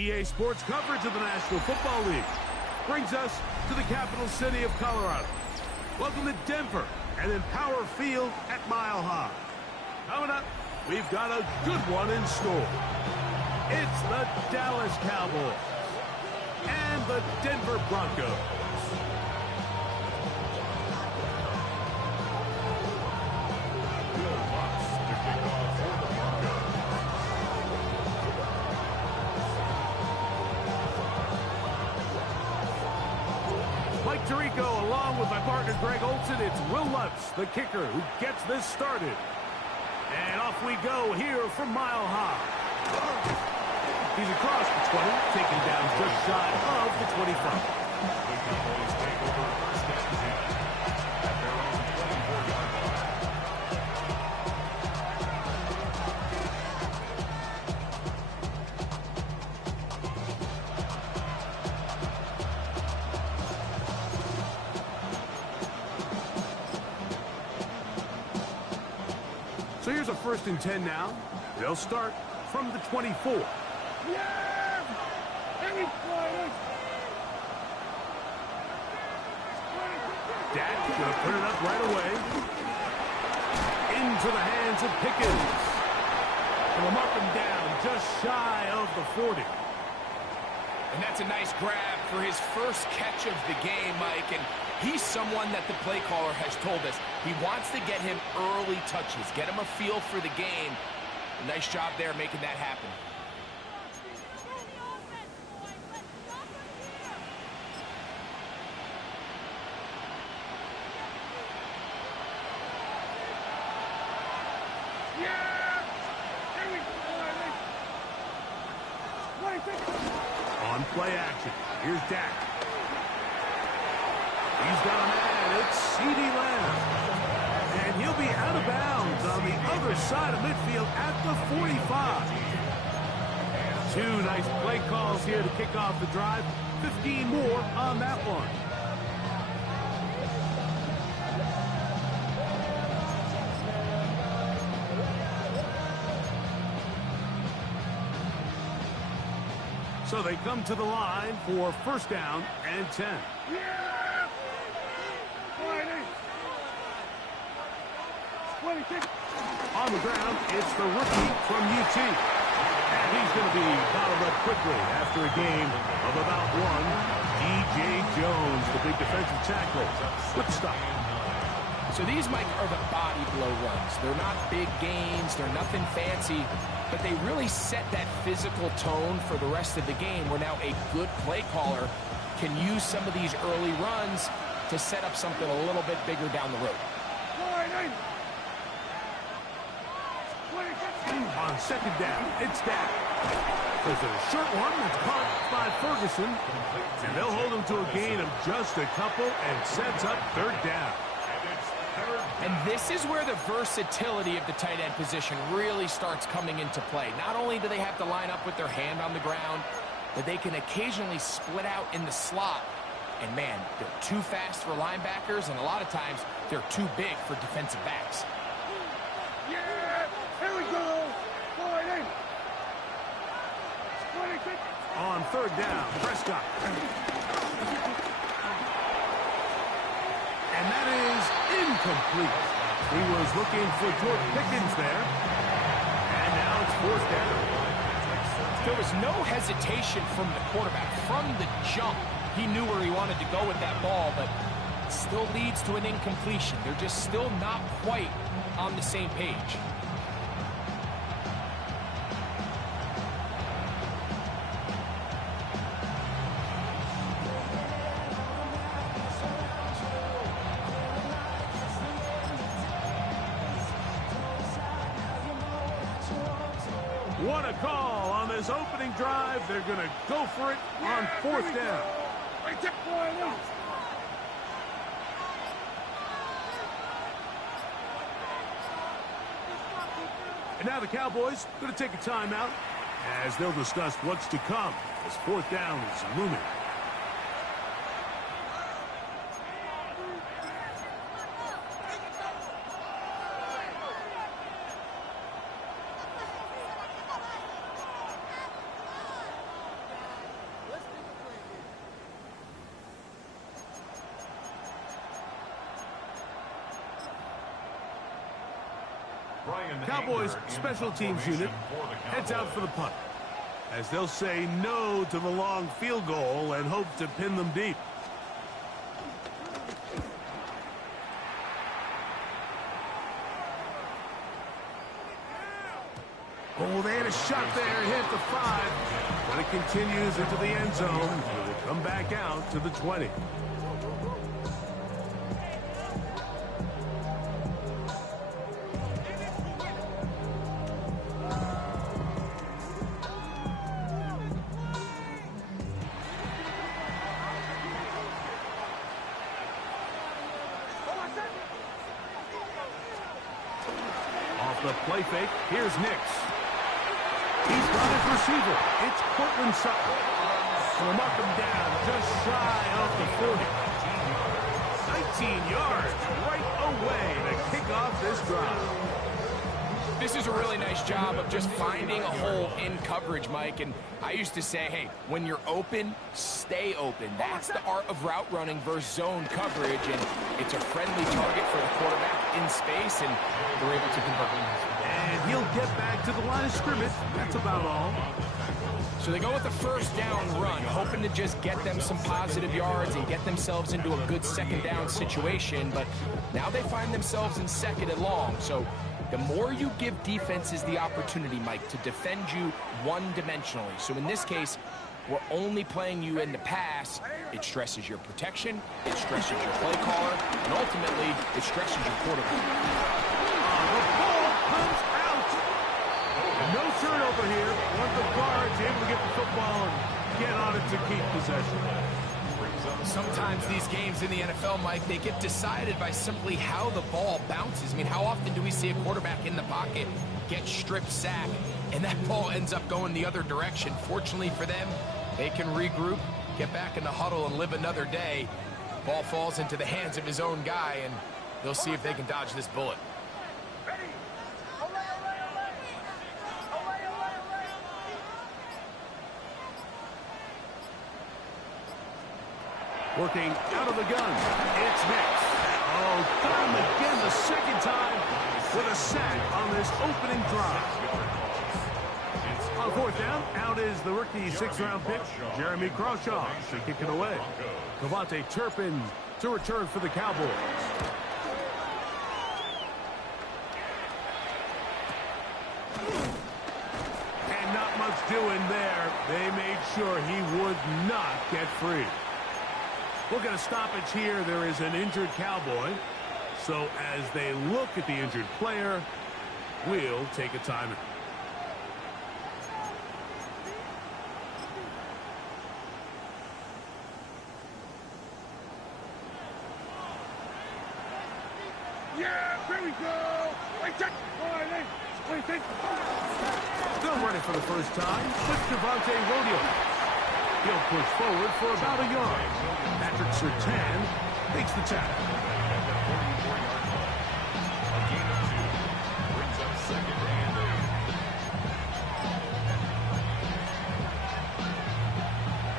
EA Sports coverage of the National Football League brings us to the capital city of Colorado. Welcome to Denver and then Power Field at Mile High. Coming up, we've got a good one in store. It's the Dallas Cowboys and the Denver Broncos. Mike Tirico, along with my partner Greg Olson, it's Will Lutz, the kicker, who gets this started. And off we go here from Mile High. He's across the 20, taken down just shy of the 25. The Cowboys take over first and 10 at their own 24-yard line. So here's a first and 10 now. They'll start from the 24. Dak's going to put it up right away. Into the hands of Pickens. And we'll mark him down just shy of the 40. And that's a nice grab for his first catch of the game, Mike. And he's someone that the play caller has told us he wants to get him early touches, get him a feel for the game. A nice job there making that happen. On play action, here's Dak. He's got a man, it's CeeDee Lamb. And he'll be out of bounds on the other side of midfield at the 45. Two nice play calls here to kick off the drive. 15 more on that one. So they come to the line for first down and 10. On the ground, it's the rookie from UT. And he's going to be bottled up quickly after a game of about one. DJ Jones, the big defensive tackle, with the stop. So these, Mike, are the body blow runs. They're not big gains. They're nothing fancy. But they really set that physical tone for the rest of the game where now a good play caller can use some of these early runs to set up something a little bit bigger down the road. On second down, it's Dak. There's a short one that's caught by Ferguson. And they'll hold him to a gain of just a couple and sets up third down. And this is where the versatility of the tight end position really starts coming into play. Not only do they have to line up with their hand on the ground, but they can occasionally split out in the slot. And man, they're too fast for linebackers, and a lot of times they're too big for defensive backs. Here we go. On third down, Prescott. And that is incomplete. He was looking for George Pickens there. And now it's fourth down. There was no hesitation from the quarterback. From the jump, he knew where he wanted to go with that ball, but it still leads to an incompletion. They're just still not quite on the same page. What a call on this opening drive. They're going to go for it on fourth down. And now the Cowboys going to take a timeout as they'll discuss what's to come as fourth down is looming. Cowboys special teams unit heads out for the punt, as they'll say no to the long field goal and hope to pin them deep. Oh, they had a shot there, hit the 5, but it continues into the end zone. It will come back out to the 20. Off the play fake, here's Nix. He's got his receiver. It's Cortland Sutton. Will mark him down just shy of the 40. 19 yards right away to kick off this drive. This is a really nice job of just finding a hole in coverage, Mike. And I used to say, hey, when you're open, stay open. That's the art of route running versus zone coverage. And it's a friendly target for the quarterback in space, and they're able to convert. And he'll get back to the line of scrimmage. That's about all. So they go with the first down run, hoping to just get them some positive yards and get themselves into a good second down situation. But now they find themselves in second and long. So the more you give defenses the opportunity, Mike, to defend you one-dimensionally. So in this case, we're only playing you in the pass. It stresses your protection, it stresses your play caller, and ultimately, it stresses your quarterback. The ball comes out. No turnover here. One of the guards able to get the football and get on it to keep possession. Sometimes these games in the NFL, Mike, they get decided by simply how the ball bounces. I mean, how often do we see a quarterback in the pocket get strip sacked, and that ball ends up going the other direction? Fortunately for them, they can regroup, get back in the huddle, and live another day. Ball falls into the hands of his own guy, and they'll see if they can dodge this bullet. Working out of the gun. It's Nix. Oh, got him again the second time with a sack on this opening drive. On fourth down, out is the rookie sixth-round pick, Jeremy Crawshaw, to kick it away. Devontae Turpin to return for the Cowboys. And not much doing there. They made sure he would not get free. We'll get a stoppage here. There is an injured Cowboy. So as they look at the injured player, we'll take a timeout. Yeah, here we go. Wait, check. Still running for the first time. It's Devontae Rodeo. He'll push forward for about a yard. Patrick Surtain makes the tackle.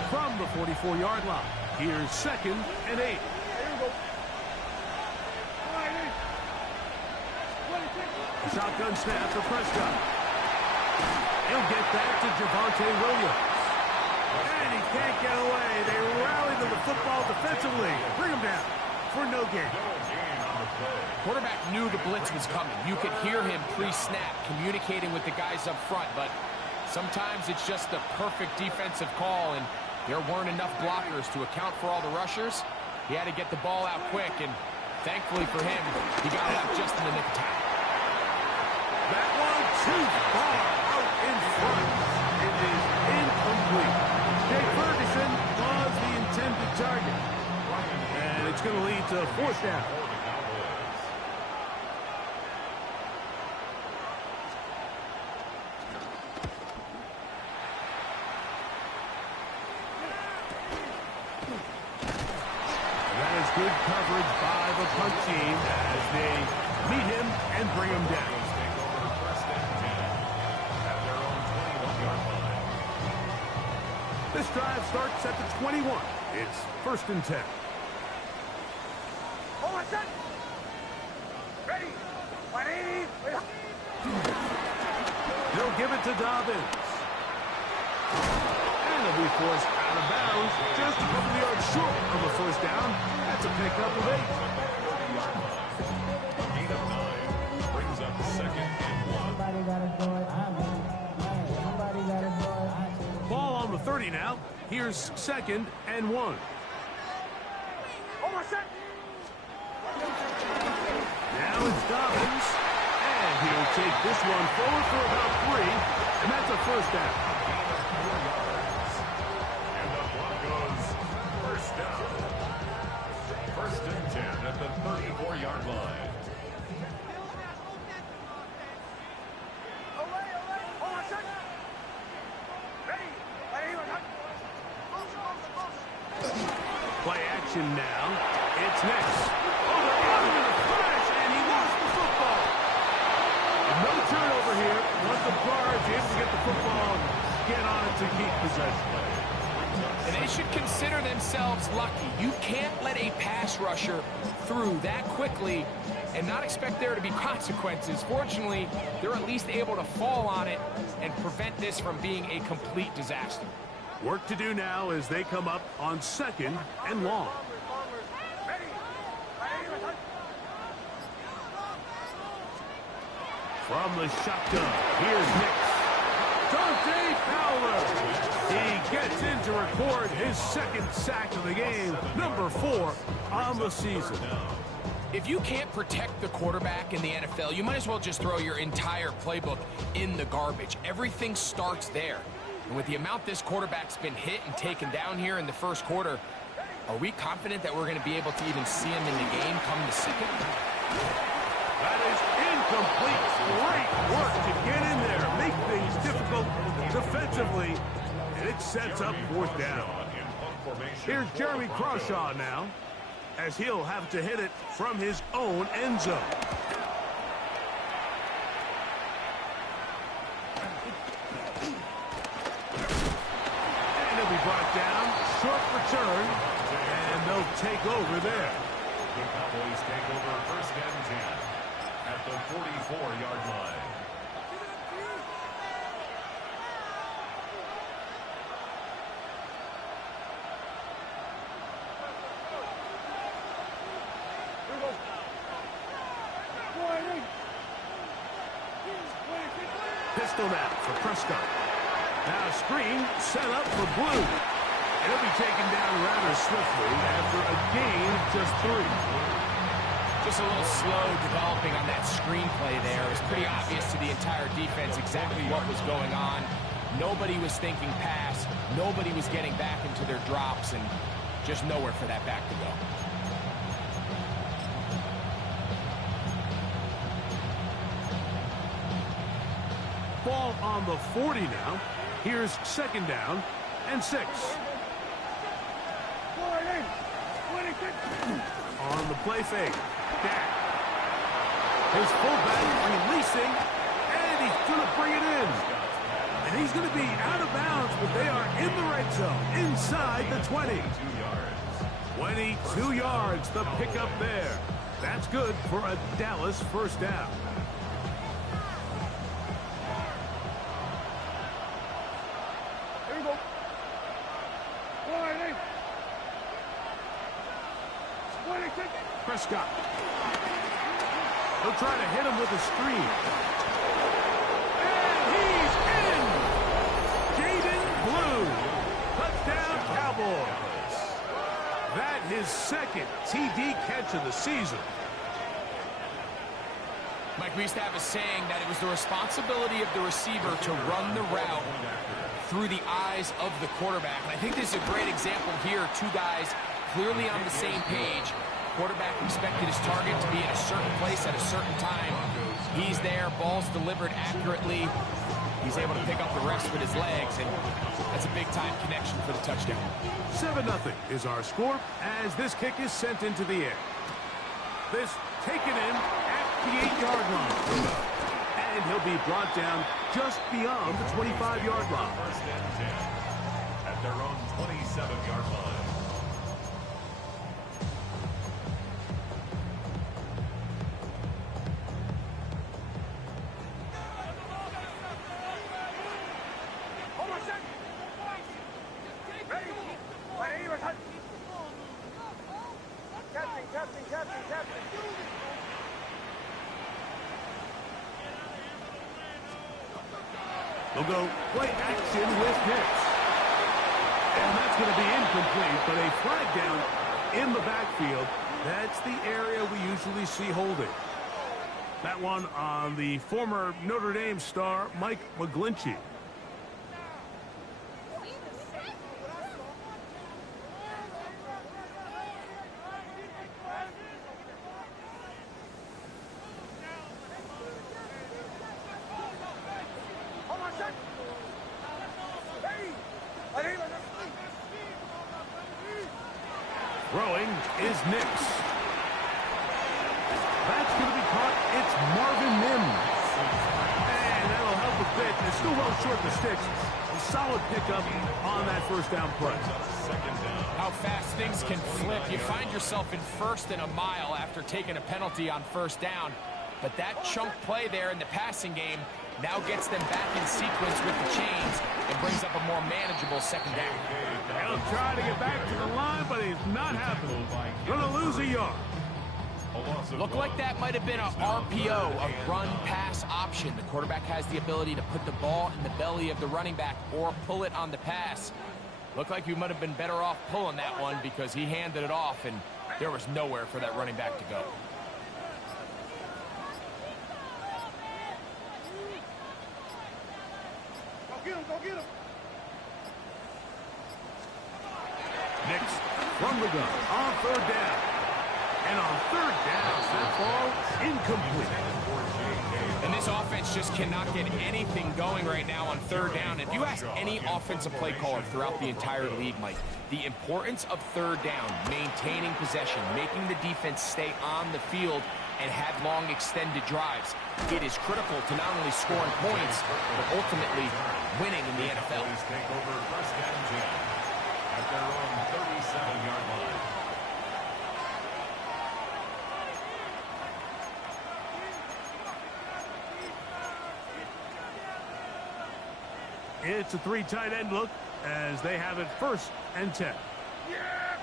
From the 44-yard line, here's 2nd and 8. Shotgun snap for Prescott. He'll get back to Javonte Williams. And he can't get away. They rally to the football defensively. Bring him down for no gain. Quarterback knew the blitz was coming. You could hear him pre-snap communicating with the guys up front, but sometimes it's just the perfect defensive call, and there weren't enough blockers to account for all the rushers. He had to get the ball out quick, and thankfully for him, he got it out just in the nick of time. That one too far out in front. It is incomplete. Jay Ferguson was the intended target. And it's going to lead to 4th down. That is good coverage by the punt team as they meet him and bring him down. This drive starts at the 21. It's 1st and 10. They'll give it to Dobbins. And he'll be forced out of bounds just a couple yards short of a first down. That's a pickup of 8. Gain of 9 brings up second and 1. Ball on the 30 now. Here's second and 1. Now it's Dobbins. And he'll take this one forward for about 3. And that's a first down. And the Broncos first down. First and 10 at the 34-yard line. Play action now. It's next. Oh, they're out in a flash, and he lost the football. No turnover here. Once the Cards able to get the football, get on it to keep possession. And they should consider themselves lucky. You can't let a pass rusher through that quickly and not expect there to be consequences. Fortunately, they're at least able to fall on it and prevent this from being a complete disaster. Work to do now as they come up on second and long. From the shotgun, here's Nix. Dante Fowler. He gets in to record his second sack of the game, number 4 on the season. If you can't protect the quarterback in the NFL, you might as well just throw your entire playbook in the garbage. Everything starts there. And with the amount this quarterback's been hit and taken down here in the first quarter, are we confident that we're going to be able to even see him in the game come the second? That is incomplete. Great work to get in there, make things difficult defensively, and it sets up fourth down. Here's Jeremy Crawshaw now, as he'll have to hit it from his own end zone. And he'll be brought down, short return, and they'll take over there. The Cowboys take over first and 10 at the 44-yard line. Pistol now for Prescott. Now a screen set up for Blue. And he'll be taken down rather swiftly after a gain of just 3. Just a little slow developing on that screenplay there. It was pretty obvious to the entire defense exactly what was going on. Nobody was thinking pass. Nobody was getting back into their drops, and just nowhere for that back to go. Ball on the 40 now. Here's second down and 6. On the play fake. Dak. His fullback releasing, and he's going to bring it in. And he's going to be out of bounds, but they are in the red zone, inside the 20. 22 yards, the pickup there. That's good for a Dallas first down. Here we go. Prescott. He'll try to hit him with a screen. And he's in! Jaden Blue. Touchdown Cowboys. That his second TD catch of the season. Mike, we used to have a saying that it was the responsibility of the receiver to run the route through the eyes of the quarterback. And I think this is a great example here. Two guys clearly on the same page. Quarterback expected his target to be in a certain place at a certain time. He's there, ball's delivered accurately. He's able to pick up the rest with his legs, and that's a big-time connection for the touchdown. 7-0 is our score as this kick is sent into the air. This taken in at the 8-yard line. And he'll be brought down just beyond the 25-yard line. First and 10 at their own 27-yard line. They'll go play action with Hicks. And that's going to be incomplete, but a flag down in the backfield. That's the area we usually see holding. That one on the former Notre Dame star, Mike McGlinchey. Throwing is Nix. That's going to be caught. It's Marvin Mims. And that'll help a bit. It's still well short of the sticks. A solid pickup on that first down play. How fast things can flip. You find yourself in first and a mile after taking a penalty on first down. But that chunk play there in the passing game now gets them back in sequence with the chains and brings up a more manageable second down. He'll try to get back to the line, but he's not happening. Gonna lose a yard. Looked like that might have been a RPO, a run-pass option. The quarterback has the ability to put the ball in the belly of the running back or pull it on the pass. Looked like you might have been better off pulling that one because he handed it off, and there was nowhere for that running back to go. Go get him. Nix from the gun on third down. And on third down, that ball incomplete. And this offense just cannot get anything going right now on third down. If you ask any offensive play caller throughout the entire league, Mike, the importance of third down, maintaining possession, making the defense stay on the field, and have long extended drives. It is critical to not only scoring points, but ultimately winning in the NFL. Take over first and 10 at their own 37-yard line. It's a three tight end look as they have it first and 10. Yeah!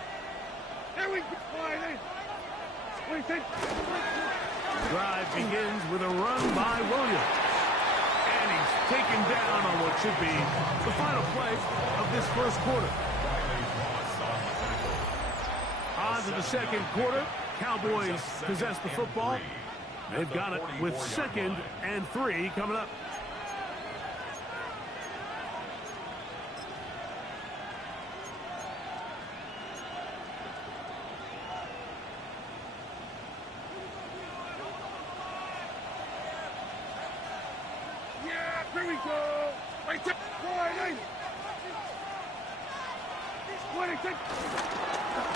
There we go! What do you think? The drive begins with a run by Williams. And he's taken down on what should be the final play of this first quarter. On to the second quarter. Cowboys possess the football. They've got it with second and 3 coming up. Here we go! Right there!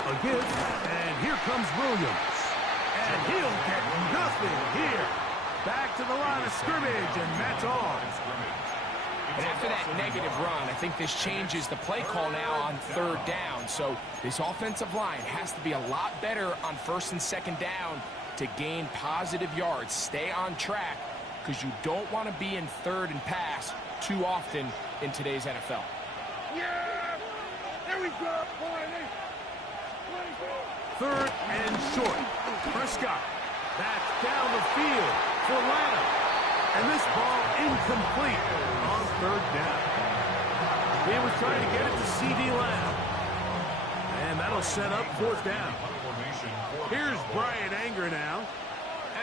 A give, and here comes Williams. And he'll get nothing here. Back to the line of scrimmage, and that's all. And after that negative run, I think this changes the play call now on third down. So this offensive line has to be a lot better on first and second down to gain positive yards. Stay on track, because you don't want to be in third and pass too often in today's NFL. Yeah! There we go! Third and short. Prescott. That's down the field for Lamb. And this ball incomplete on third down. He was trying to get it to C.D. Lamb. And that'll set up fourth down. Here's Brian Anger now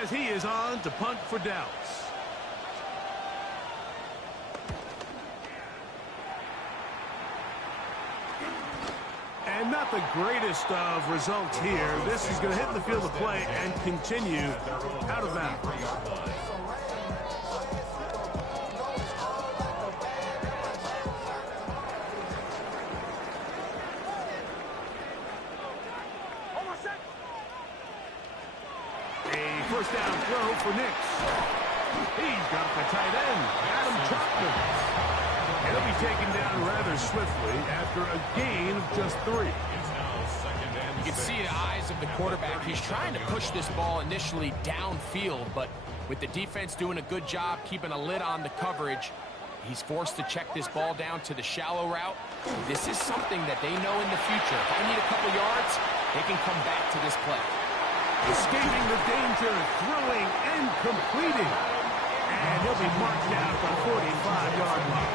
as he is on to punt for Dallas. And not the greatest of results here. This is going to hit the field of play and continue out of bounds. A first down throw for Nix. He's got the tight end, Adam Chapman. He'll be taken down rather swiftly after a gain of just 3. You can see the eyes of the quarterback. He's trying to push this ball initially downfield, but with the defense doing a good job keeping a lid on the coverage, he's forced to check this ball down to the shallow route. This is something that they know in the future. If I need a couple yards, they can come back to this play. Escaping the danger, throwing and completing. And he'll be marked down at the 45-yard line.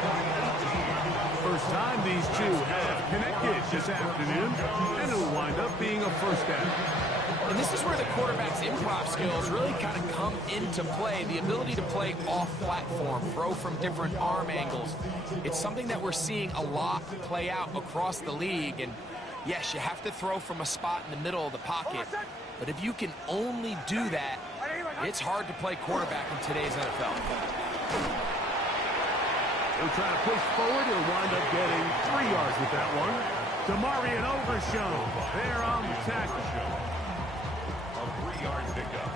First time these two have connected this afternoon, and it'll wind up being a first down. And this is where the quarterback's improv skills really kind of come into play. The ability to play off-platform, throw from different arm angles. It's something that we're seeing a lot play out across the league. And yes, you have to throw from a spot in the middle of the pocket. But if you can only do that, it's hard to play quarterback in today's NFL. He'll try to push forward. He'll wind up getting 3 yards with that one. Demarion Overshown there on the tackle. A 3-yard pickup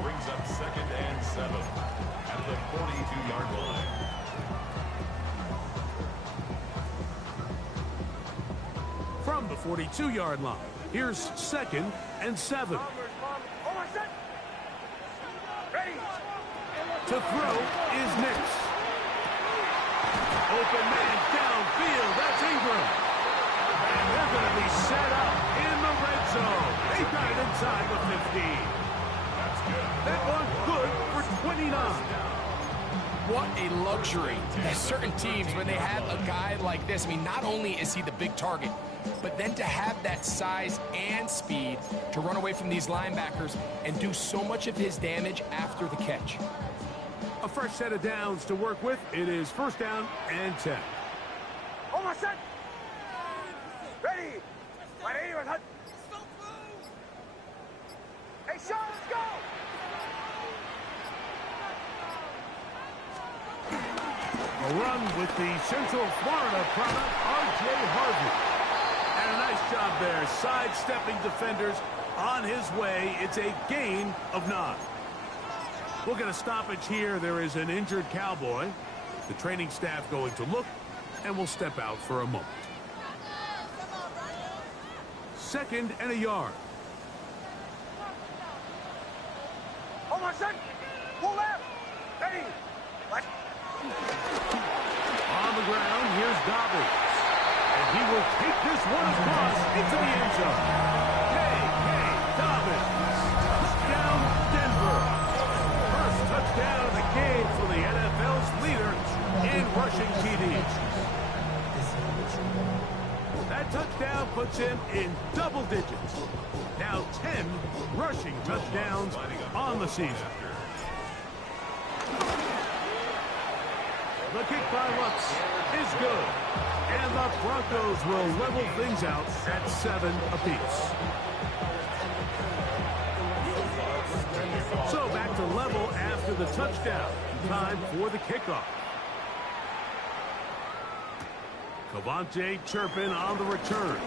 brings up 2nd and 7 at the 42-yard line. From the 42-yard line, here's 2nd and 7. To throw is Nix. Open man downfield. That's Ingram. And they're going to be set up in the red zone. They got it inside the 15. That's good. That one good for 29. What a luxury. There's certain teams, when they have a guy like this, I mean, not only is he the big target, but then to have that size and speed to run away from these linebackers and do so much of his damage after the catch. A fresh set of downs to work with. It is first down and 10. Almost set. Ready. Hey, Sean, let's go. A run with the Central Florida product, R.J. Harvey. And a nice job there, sidestepping defenders on his way. It's a gain of 9. We'll get a stoppage here. There is an injured Cowboy. The training staff going to look, and we'll step out for a moment. 2nd and a yard. Almost set. Pull left. Ready. On the ground, here's Dobbins. And he will take this one across into the end zone. Hey, Dobbins. Touchdown, Denver. First touchdown of the game for the NFL's leader in rushing TDs. That touchdown puts him in double digits. Now 10 rushing touchdowns on the season. The kick by Lutz is good. And the Broncos will level things out at 7 apiece. So back to level after the touchdown. Time for the kickoff. Cavante Turpin on the return.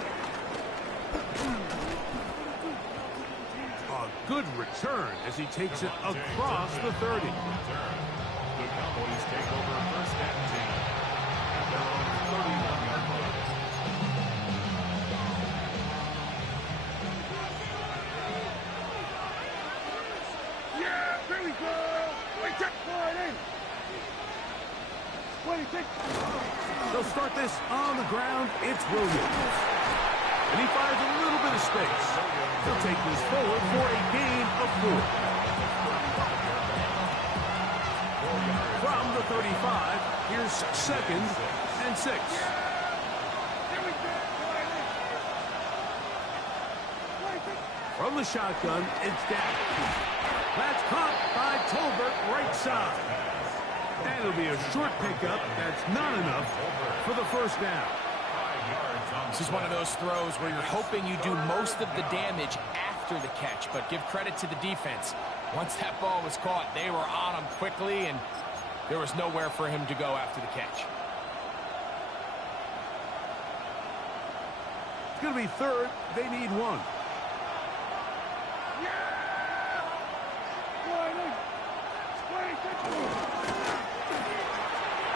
A good return as he takes it across the 30. The Cowboys take over first and 10 at their own 31-yard line. Yeah, there we go. Wait, check for it. Wait, check. They'll start this on the ground. It's Williams. And he finds a little bit of space. He'll take this forward for a gain of 4. From the 35, here's 2nd and 6. From the shotgun, it's down. That's caught by Tolbert right side. And it'll be a short pickup. That's not enough for the first down. This is one of those throws where you're hoping you do most of the damage after the catch, but give credit to the defense. Once that ball was caught, they were on him quickly, and there was nowhere for him to go after the catch. It's going to be 3rd. They need 1.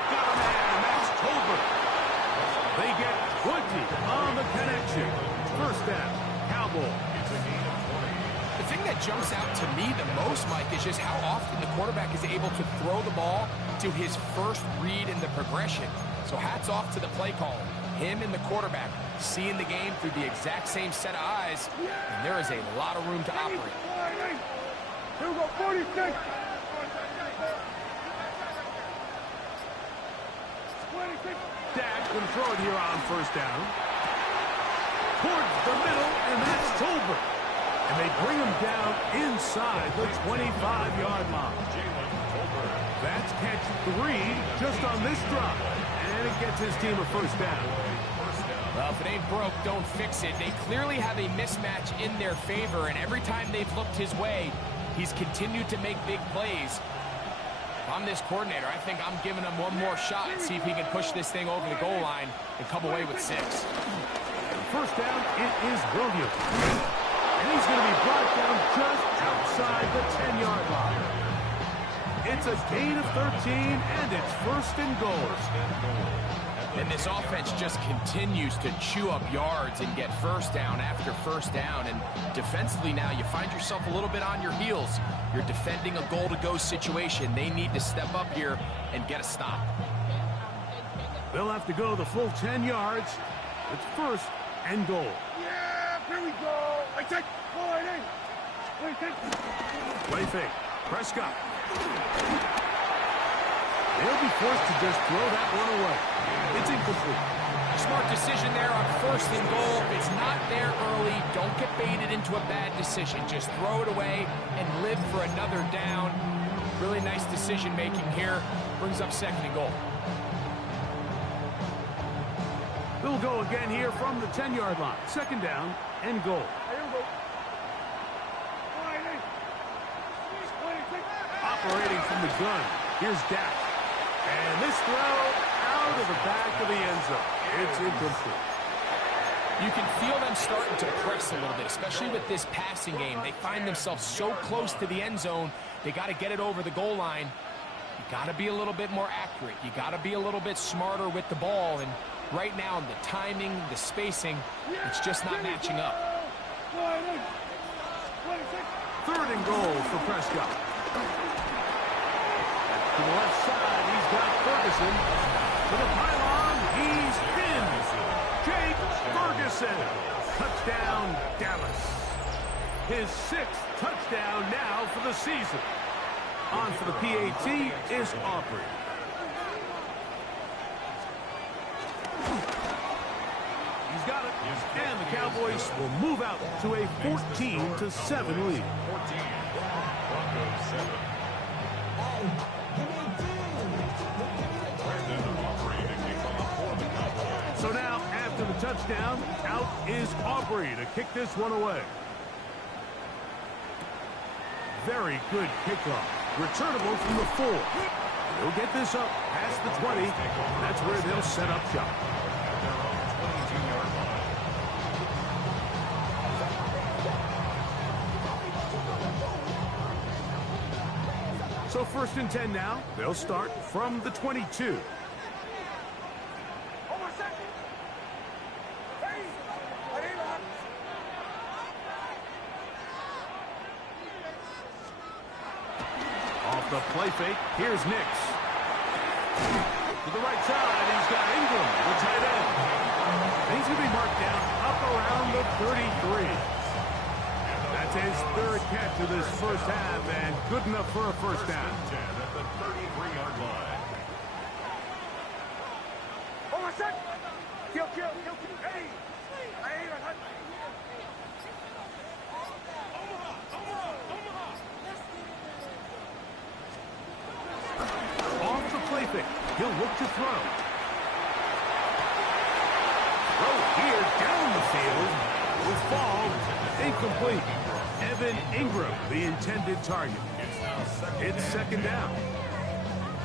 Got a man. That's Tolbert. They get 20 on the connection. First down. Cowboy. The thing that jumps out to me the most, Mike, is just how often the quarterback is able to throw the ball to his first read in the progression. So hats off to the play caller. Him and the quarterback seeing the game through the exact same set of eyes, and there is a lot of room to operate. Here we go, 46. Dak will throw it here on first down. Towards the middle, and that's Tolbert. And they bring him down inside the 25-yard line. That's catch 3 just on this drive. And it gets his team a first down. Well, if it ain't broke, don't fix it. They clearly have a mismatch in their favor, and every time they've looked his way, he's continued to make big plays. If I'm this coordinator, I think I'm giving him one more shot and see if he can push this thing over the goal line and come away with 6. First down, it is Williams. And he's going to be brought down just outside the 10-yard line. It's a gain of 13, and it's first and goal. And this offense just continues to chew up yards and get first down after first down. And defensively now, you find yourself a little bit on your heels. You're defending a goal-to-go situation. They need to step up here and get a stop. They'll have to go the full 10 yards. It's first and goal. Yeah, here we go. I take one in. Play fake. Prescott. They'll be forced to just throw that one away. It's incomplete. Smart decision there on first and goal. If it's not there early, don't get baited into a bad decision. Just throw it away and live for another down. Really nice decision making here. Brings up second and goal. They'll go again here from the 10-yard line. Second down and goal. Operating from the gun. Here's Dak. And this throw out of the back of the end zone. It's incomplete. You can feel them starting to press a little bit, especially with this passing game. They find themselves so close to the end zone, they got to get it over the goal line. You got to be a little bit more accurate. You got to be a little bit smarter with the ball. And right now, the timing, the spacing, it's just not matching up. Third and goal for Prescott. To the left side, he's got Ferguson. To the pylon, he's pinned. Jake Ferguson. Touchdown, Dallas. His 6th touchdown now for the season. On for the PAT is Aubrey. He's got it. And the Cowboys will move out to a 14-7 lead. 14. Broncos 7. So now, after the touchdown, out is Aubrey to kick this one away. Very good kickoff. Returnable from the 4. They'll get this up past the 20. That's where they'll set up shop. At their own 22-yard line. So first and 10 now. They'll start from the 22. Off the play fake, here's Nix. To the right side, he's got Ingram, the tight end. And he's going to be marked down up around the 33. That's his 3rd catch of this first half, and good enough for a first down. 10 at the 33-yard line. Off the play fake, he'll look to throw. Throw here down the field will fall incomplete. Evan Ingram, the intended target. It's second down.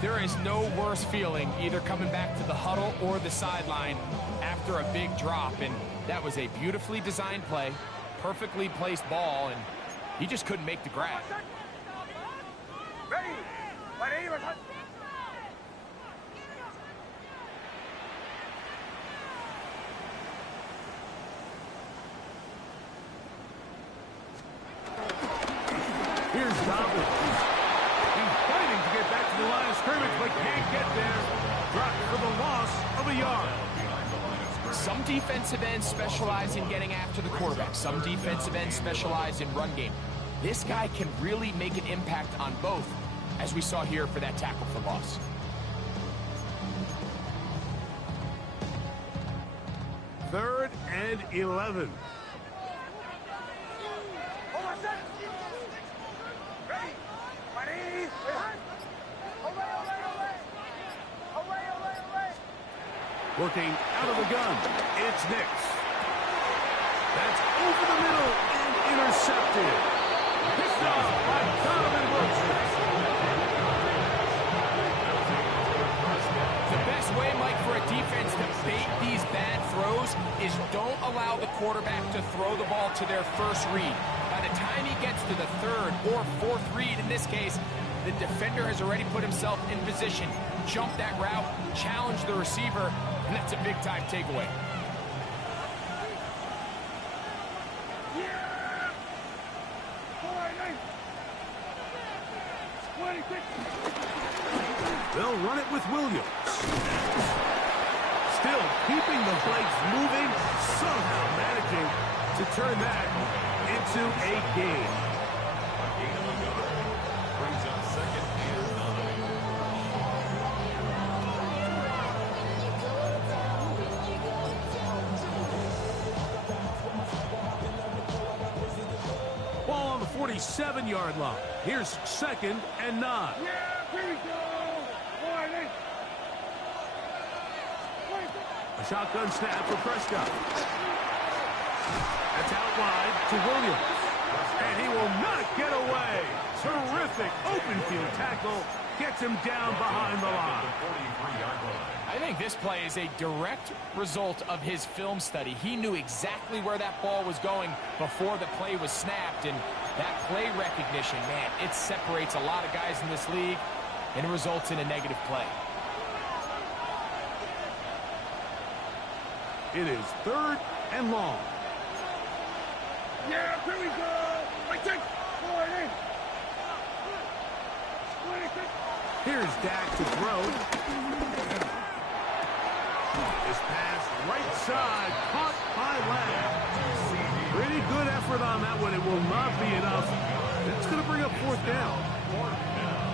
There is no worse feeling either coming back to the huddle or the sideline after a big drop. And that was a beautifully designed play, perfectly placed ball, and he just couldn't make the grab. Here's Dobbins. He's fighting to get back to the line of scrimmage, but can't get there. Dropped for the loss of a yard. Some defensive ends specialize in getting after the quarterback. Some defensive ends specialize in run game. This guy can really make an impact on both, as we saw here for that tackle for loss. 3rd and 11. Working out of the gun, it's Nix. That's over the middle and intercepted. Picked off by Donovan Wilson. The best way, Mike, for a defense to bait these bad throws is don't allow the quarterback to throw the ball to their first read. By the time he gets to the 3rd or 4th read, in this case, the defender has already put himself in position, jump that route, challenge the receiver, and that's a big-time takeaway. They'll run it with Williams. Still keeping the legs moving, somehow managing to turn that into a game. Brings up 2nd and 9. Ball on the 47-yard line. Here's 2nd and 9. Here we go. A shotgun snap for Prescott. That's out wide to Williams. And he will not get away. Terrific open field tackle. Gets him down behind the line. I think this play is a direct result of his film study. He knew exactly where that ball was going before the play was snapped. And that play recognition, man, it separates a lot of guys in this league and it results in a negative play. It is 3rd and long. Yeah, here we go. Here's Dak to throw. This pass right side, caught by Lamb. Pretty good effort on that one. It will not be enough. It's going to bring up 4th down.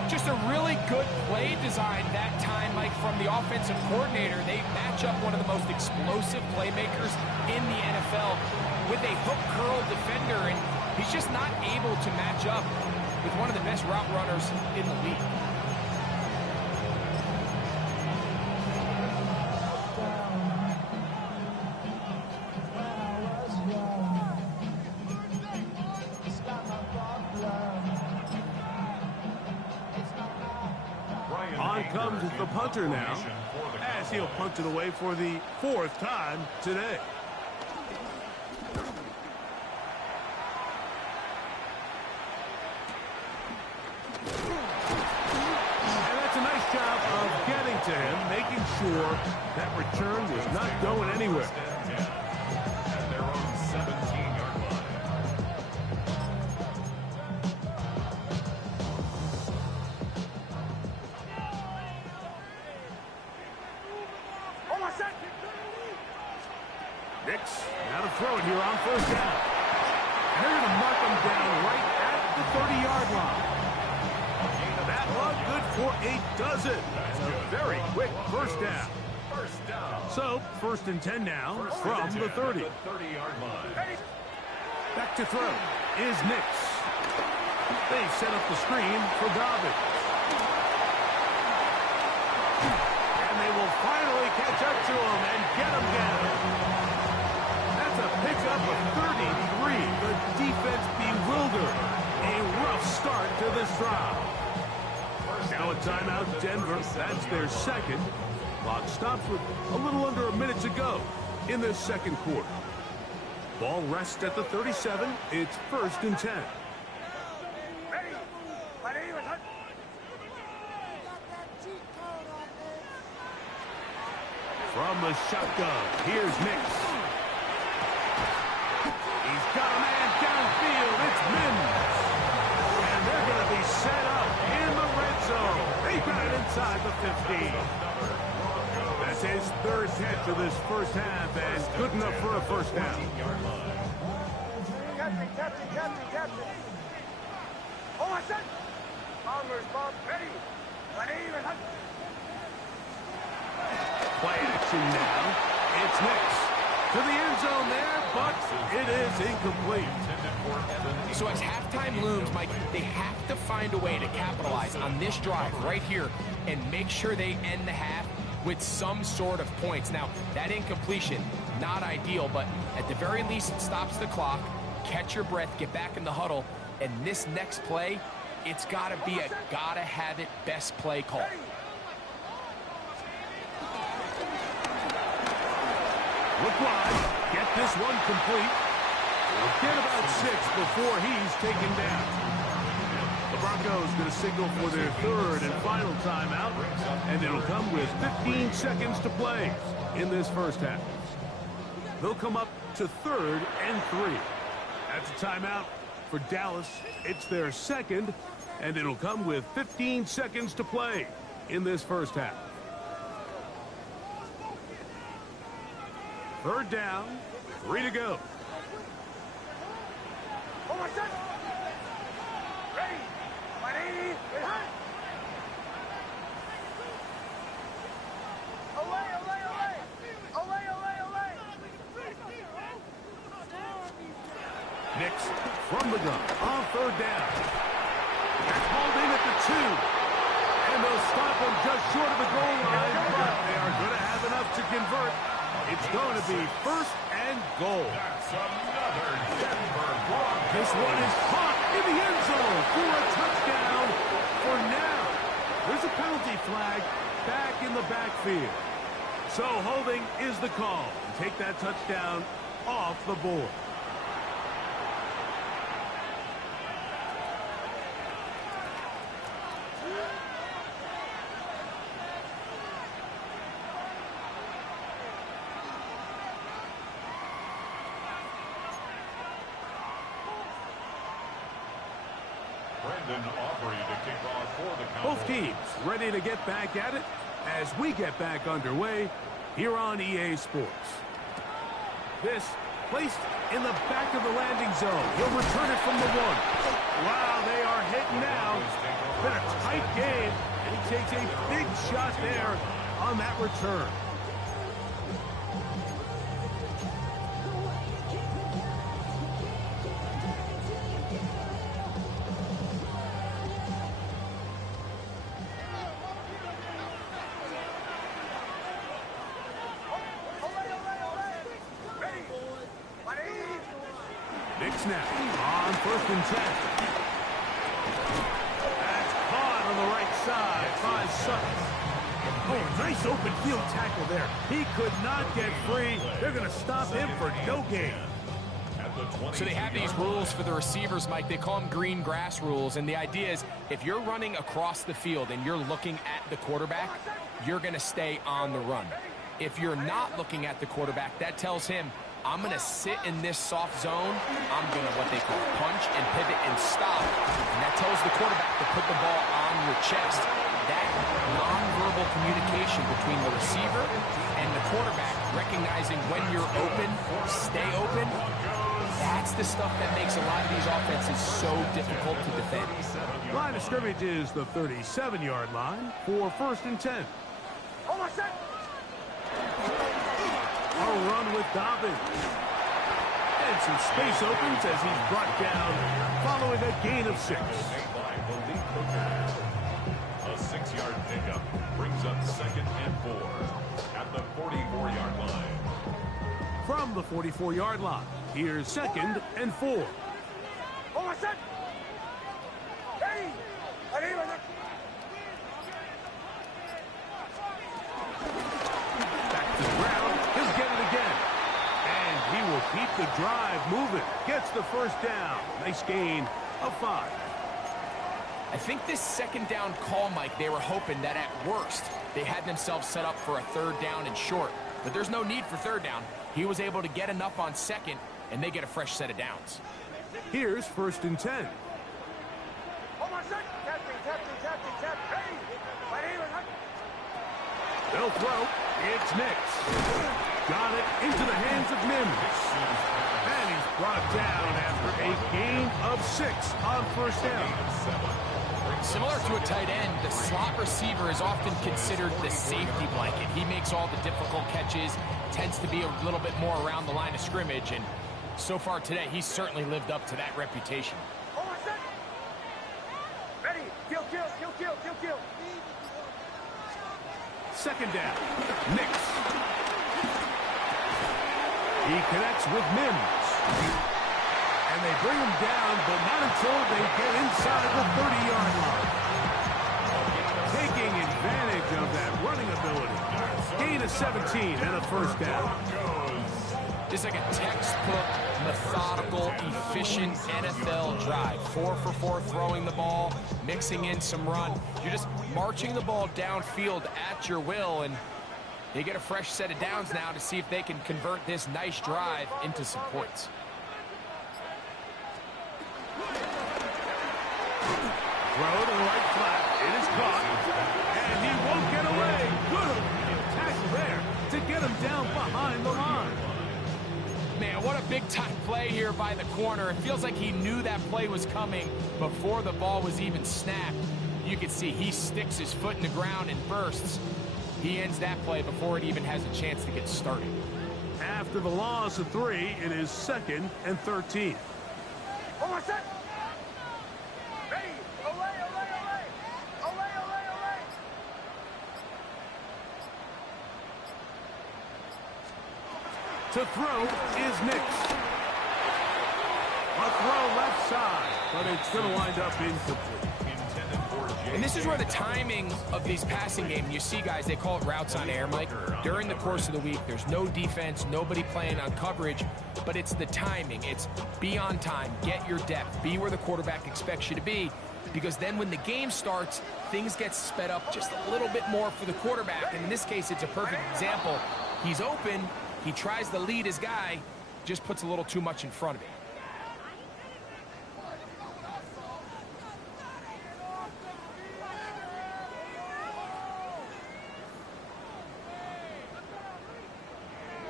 Just a really good play design that time, Mike, from the offensive coordinator. They match up one of the most explosive playmakers in the NFL with a hook curl defender, and he's just not able to match up with one of the best route runners in the league. On comes the punter now, as he'll punt it away for the 4th time today. And that's a nice job of getting to him, making sure that return was not going anywhere. At their own 17-yard line. Nix, now to throw it here on 1st down. And they're going to mark him down right at the 30-yard line. That run good for a dozen. And a very quick 1st down. So, 1st and 10 now from the 30. 30-yard line. Back to throw is Nix. They set up the screen for Dobbins. And they will finally catch up to him and get him down. That's a pickup of 33. The defense bewildered. A rough start to this drive. Now a timeout, Denver. That's their 2nd. Clock stops with a little under a minute to go in the 2nd quarter. Ball rests at the 37. It's 1st and 10. From the shotgun, here's Nix. He's got a man downfield. It's Mims. And they're going to be set up in the red zone. They got it inside the 15. That's his 3rd catch of this 1st half, and good enough for a 1st down. Captain. Oh, I said. Bombers, Bob. Ready. Play action now. It's Nix to the but it is incomplete. So as halftime looms, Mike, they have to find a way to capitalize on this drive right here and make sure they end the half with some sort of points. Now, that incompletion, not ideal, but at the very least, it stops the clock. Catch your breath, get back in the huddle, and this next play, it's got to be a gotta-have-it best play call. Look wide, get this one complete. Get about 6 before he's taken down. The Broncos going to signal for their third and final timeout, and it'll come with 15 seconds to play in this first half. They'll come up to 3rd and 3. That's a timeout for Dallas. It's their second, and it'll come with 15 seconds to play in this first half. 3rd down, 3 to go. Nix from the gun on 3rd down. They're called in at the 2. And they'll stop him just short of the goal line, but they are going to have enough to convert. It's going to be 1st and goal. That's another Denver Broncos. This one is caught in the end zone for a touchdown for now. There's a penalty flag back in the backfield. So holding is the call. Take that touchdown off the board. Both teams ready to get back at it as we get back underway here on EA Sports. This placed in the back of the landing zone. He'll return it from the 1. Wow, they are hitting now. Been a tight game, and he takes a big shot there on that return. Snap on 1st and 10. That's caught on the right side by Sutton. Oh, nice open field tackle there. He could not get free. They're going to stop him for no gain. So they have these rules for the receivers, Mike. They call them green grass rules. And the idea is if you're running across the field and you're looking at the quarterback, you're going to stay on the run. If you're not looking at the quarterback, that tells him, I'm going to sit in this soft zone. I'm going to what they call punch and pivot and stop. And that tells the quarterback to put the ball on your chest. That nonverbal communication between the receiver and the quarterback, recognizing when you're open, stay open, that's the stuff that makes a lot of these offenses so difficult to defend. Line of scrimmage is the 37-yard line for 1st and 10. A run with Dobbins. And some space opens as he's brought down following a gain of 6. A 6-yard pickup brings up 2nd and 4 at the 44-yard line. From the 44-yard line, here's 2nd and 4. Back to the ground. He'll get it again. And he will keep the drive moving. Gets the 1st down. Nice gain of 5. I think this 2nd down call, Mike, they were hoping that at worst they had themselves set up for a 3rd down and short. But there's no need for 3rd down. He was able to get enough on 2nd, and they get a fresh set of downs. Here's 1st and 10. They'll throw. It's Nix. Got it into the hands of Mims. And he's brought down after a gain of 6 on 1st down. Similar to a tight end, the slot receiver is often considered the safety blanket. He makes all the difficult catches, tends to be a little bit more around the line of scrimmage, and So far today, he's certainly lived up to that reputation. Ready. Kill, kill, kill, kill, kill, kill. Second down. Nix. He connects with Mims. And they bring him down, but not until they get inside the 30-yard line. Taking advantage of that running ability. Gain of 17 and a first down. Just like a textbook, methodical, efficient NFL drive. 4 for 4 throwing the ball, mixing in some run. You're just marching the ball downfield at your will, and they get a fresh set of downs now to see if they can convert this nice drive into some points. Throw to the right flat. It is caught. And he won't get away. Good tackle there to get him down behind the line. Man, what a big-time play here by the corner. It feels like he knew that play was coming before the ball was even snapped. You can see he sticks his foot in the ground and bursts. He ends that play before it even has a chance to get started. After the loss of 3, it is 2nd and 13. One set. Ready. Olay, olay, olay. Olay, olay, olay. To throw is Nix. A throw left side, but it's going to wind up incomplete. And this is where the timing of these passing games, you see guys, they call it routes on air, Mike. During the course of the week, there's no defense, nobody playing on coverage, but it's the timing. It's be on time, get your depth, be where the quarterback expects you to be, because then when the game starts, things get sped up just a little bit more for the quarterback. And in this case, it's a perfect example. He's open, he tries to lead his guy, just puts a little too much in front of him.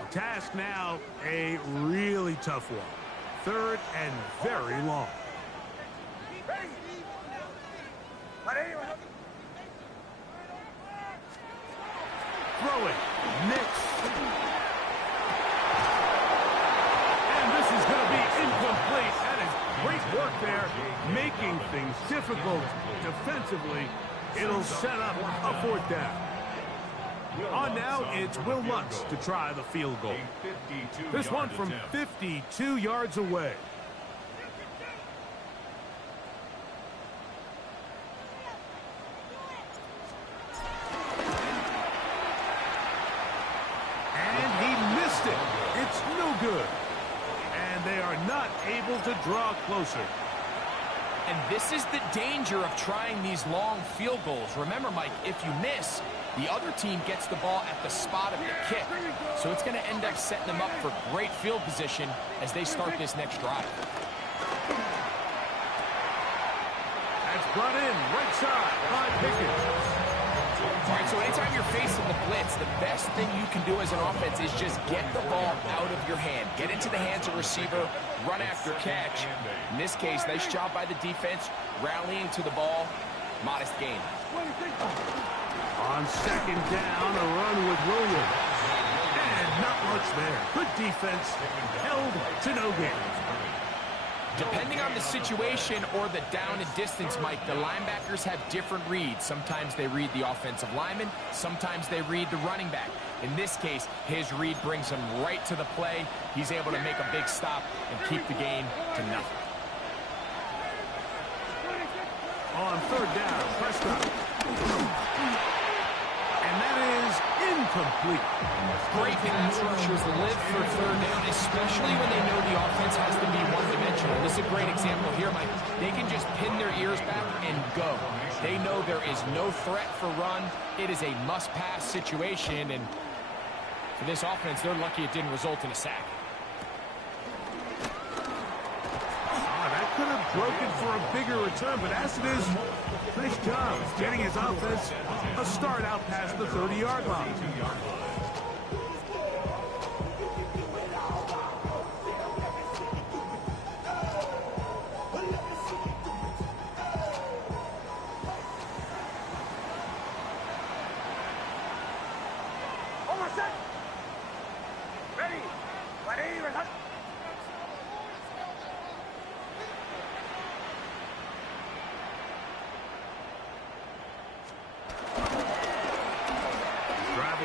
Task now, a really tough one. 3rd and very long. Ready. Throwing. Nix. And this is going to be incomplete. That is great work there, making things difficult defensively. It'll set up a 4th down. On now, it's Will Lutz to try the field goal. This one from 52 yards away. And he missed it. It's no good. And they are not able to draw closer. And this is the danger of trying these long field goals. Remember, Mike, if you miss, the other team gets the ball at the spot of the kick. So it's going to end up setting them up for great field position as they start this next drive. That's brought in right side by Pickens. All right, so anytime you're facing the blitz, the best thing you can do as an offense is just get the ball out of your hand. Get into the hands of receiver, run after catch. In this case, nice job by the defense, rallying to the ball. Modest gain. On 2nd down, a run with Williams. And not much there. Good defense, held to no gain. Depending on the situation or the down and distance, Mike, the linebackers have different reads. Sometimes they read the offensive lineman. Sometimes they read the running back. In this case, his read brings him right to the play. He's able to make a big stop and keep the gain to nothing. On 3rd down, Prescott. And that is incomplete. Great pass rushers live for 3rd down, especially when they know the offense has to be one-dimensional. This is a great example here, Mike. They can just pin their ears back and go. They know there is no threat for run. It is a must-pass situation, and for this offense, they're lucky it didn't result in a sack. That could have broken for a bigger return, but as it is, nice job getting his offense a start out past the 30-yard line.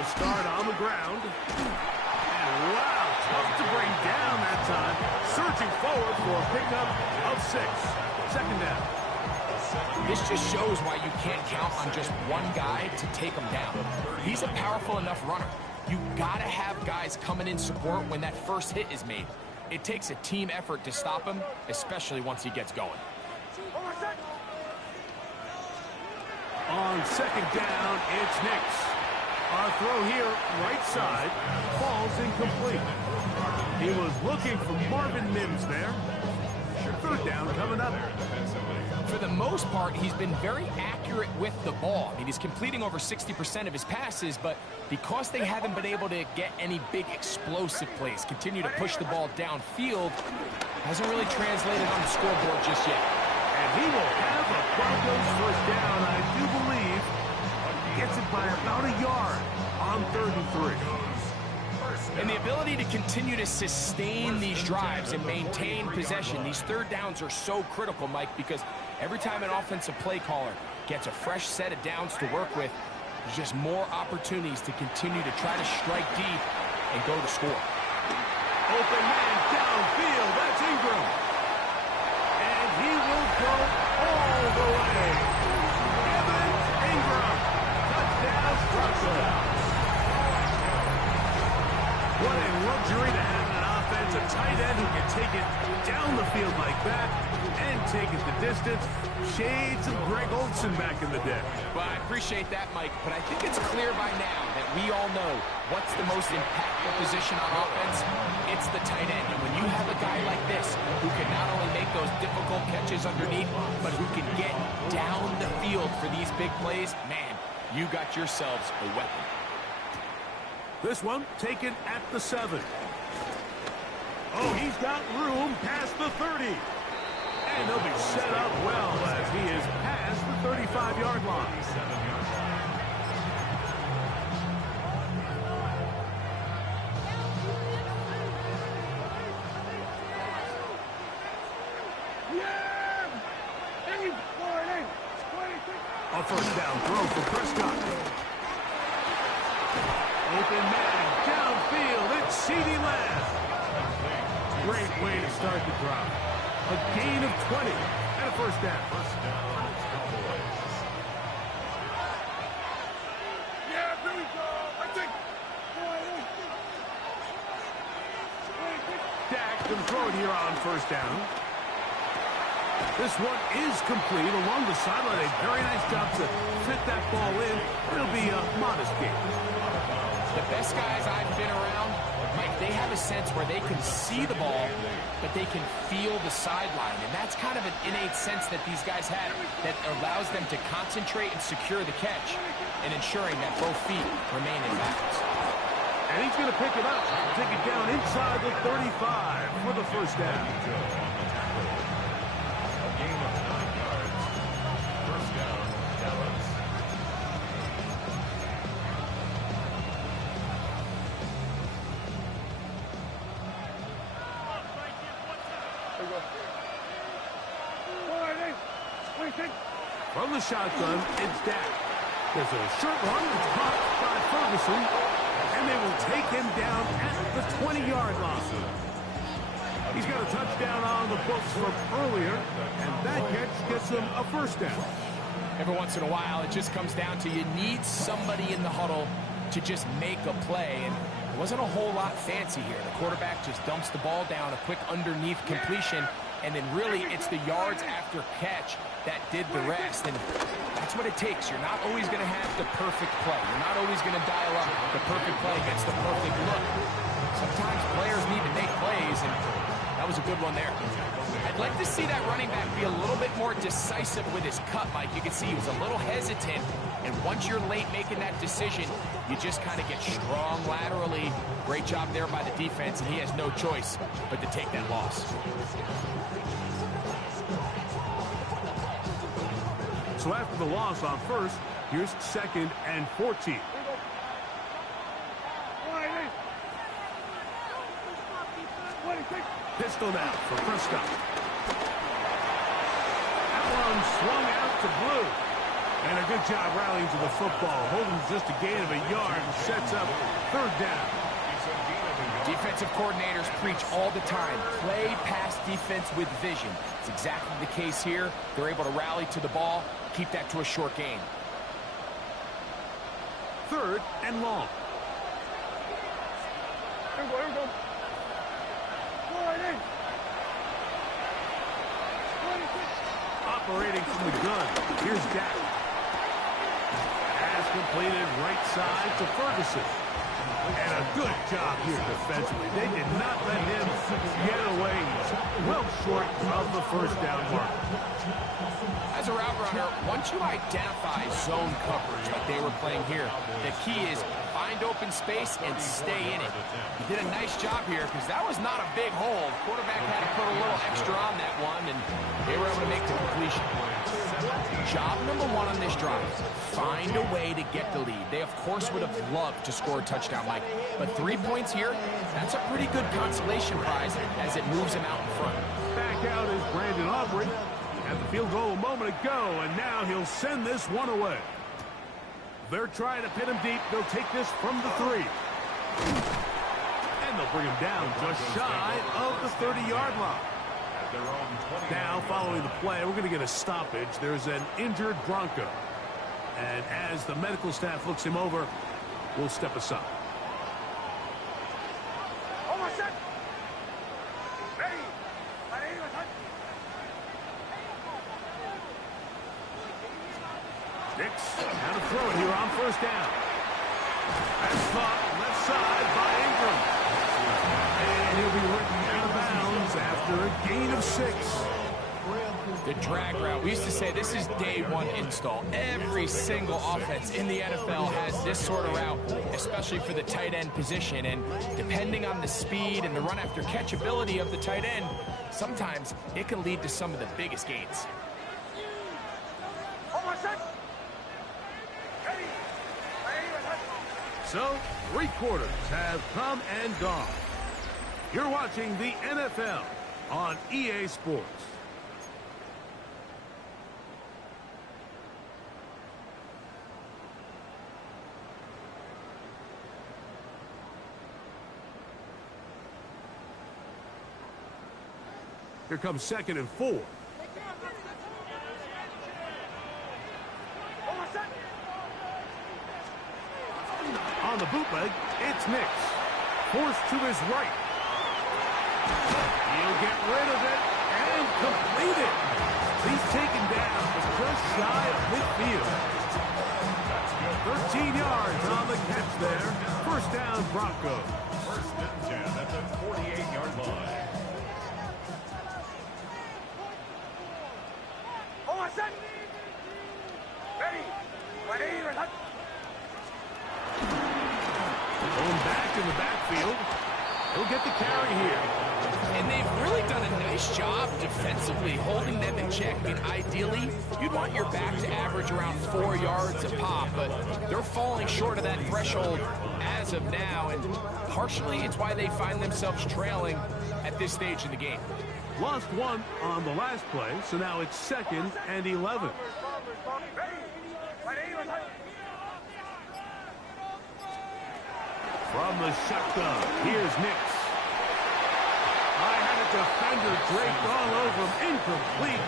will start on the ground. And wow, tough to bring down that time. Surging forward for a pickup of 6. Second down. This just shows why you can't count on just one guy to take him down. He's a powerful enough runner. You gotta have guys coming in support when that first hit is made. It takes a team effort to stop him, especially once he gets going. On second down, it's Nix. Our throw here, right side, falls incomplete. He was looking for Marvin Mims there. Third down coming up. For the most part, he's been very accurate with the ball. I mean, he's completing over 60% of his passes, but because they haven't been able to get any big explosive plays, continue to push the ball downfield, hasn't really translated on the scoreboard just yet. And he will have a Broncos first down, I do believe. Gets it by about a yard on 3rd and 3. And the ability to continue to sustain these drives and maintain possession, these third downs are so critical, Mike, because every time an offensive play caller gets a fresh set of downs to work with, there's just more opportunities to continue to try to strike deep and go to score. Open man downfield, that's Ingram. And he will go all the way. Evan Ingram, touchdown Broncos. What a luxury to have an offensive tight end who can take it down the field like that and take it the distance. Shades of Greg Olsen back in the day. Well, I appreciate that, Mike, but I think it's clear by now that we all know what's the most impactful position on offense. It's the tight end. And when you have a guy like this who can not only make those difficult catches underneath, but who can get down the field for these big plays, man, you got yourselves a weapon. This one taken at the 7. Oh, he's got room past the 30. And he'll be set up well as he is past the 35-yard line. A first down throw for Prescott. Open man, downfield, it's CeeDee Lamb. Great way to start the drive. A gain of 20 and a first down. Yeah, here we go. I think. Dak can throw it here on first down. This one is complete along the sideline. A very nice job to fit that ball in. It'll be a modest gain. The best guys I've been around, Mike, they have a sense where they can see the ball, but they can feel the sideline. And that's kind of an innate sense that these guys have that allows them to concentrate and secure the catch and ensuring that both feet remain in bounds. And he's going to pick it up, take it down inside the 35 for the first down. A gain of 9 yards. First down, Dallas. From the shotgun, it's Dak. There's a short run, it's caught by Ferguson, and they will take him down at the 20-yard line. He's got a touchdown on the books from earlier, and that catch gets him a first down. Every once in a while, it just comes down to you need somebody in the huddle to just make a play, and it wasn't a whole lot fancy here. The quarterback just dumps the ball down, a quick underneath completion, and then really it's the yards after catch that did the rest, and that's what it takes. You're not always going to have the perfect play. You're not always going to dial up the perfect play against the perfect look. Sometimes players need to make plays, and that was a good one there. I'd like to see that running back be a little bit more decisive with his cut, Mike. You can see he was a little hesitant, and once you're late making that decision, you just kind of get strong laterally. Great job there by the defense, and he has no choice but to take that loss. So after the loss on first, here's 2nd and 14. Pistol now for Prescott. That one swung out to Blue. And a good job rallying to the football. Holding just a gain of a yard and sets up third down. Defensive coordinators preach all the time. Play pass defense with vision. It's exactly the case here. They're able to rally to the ball, keep that to a short gain. Third and long. Here we go, here we go. Go right in. Operating from the gun. Here's Dak. Has completed right side to Ferguson. And a good job here defensively. They did not let him get away. He's well short of the first down mark. As a route runner, once you identify zone coverage like they were playing here, the key is find open space and stay in it. He did a nice job here because that was not a big hole. Quarterback had to put a little extra on that one, and they were able to make the completion. Job number one on this drive, find a way to get the lead. They, of course, would have loved to score a touchdown, Mike, but 3 points here, that's a pretty good consolation prize as it moves him out in front. Back out is Brandon Aubrey. Had the field goal a moment ago, and now he'll send this one away. They're trying to pin him deep. They'll take this from the 3. And they'll bring him down just shy of the 30-yard line. Now, following the play, we're going to get a stoppage. There's an injured Bronco. And as the medical staff looks him over, we'll step aside. Dix, how to throw it here on first down. That's caught left side by Ingram. And he'll be written out of bounds after a gain of 6. The drag route. We used to say this is day one install. Every single offense in the NFL has this sort of route, especially for the tight end position. And depending on the speed and the run after catch ability of the tight end, sometimes it can lead to some of the biggest gains. So, 3 quarters have come and gone. You're watching the NFL on EA Sports. Here comes 2nd and 4. On the bootleg, it's Nix. Forced to his right. He'll get rid of it and complete it. He's taken down just shy of midfield. 13 yards on the catch there. First down, Broncos. First and 10 at the 48-yard line. Going back in the backfield. He'll get the carry here. And they've really done a nice job defensively holding them in check. I mean, ideally, you'd want your back to average around 4 yards a pop, but they're falling short of that threshold as of now, and partially it's why they find themselves trailing at this stage in the game. Lost 1 on the last play, so now it's 2nd and 11. From the shotgun, here's Nix. I had a defender draped all over him, incomplete.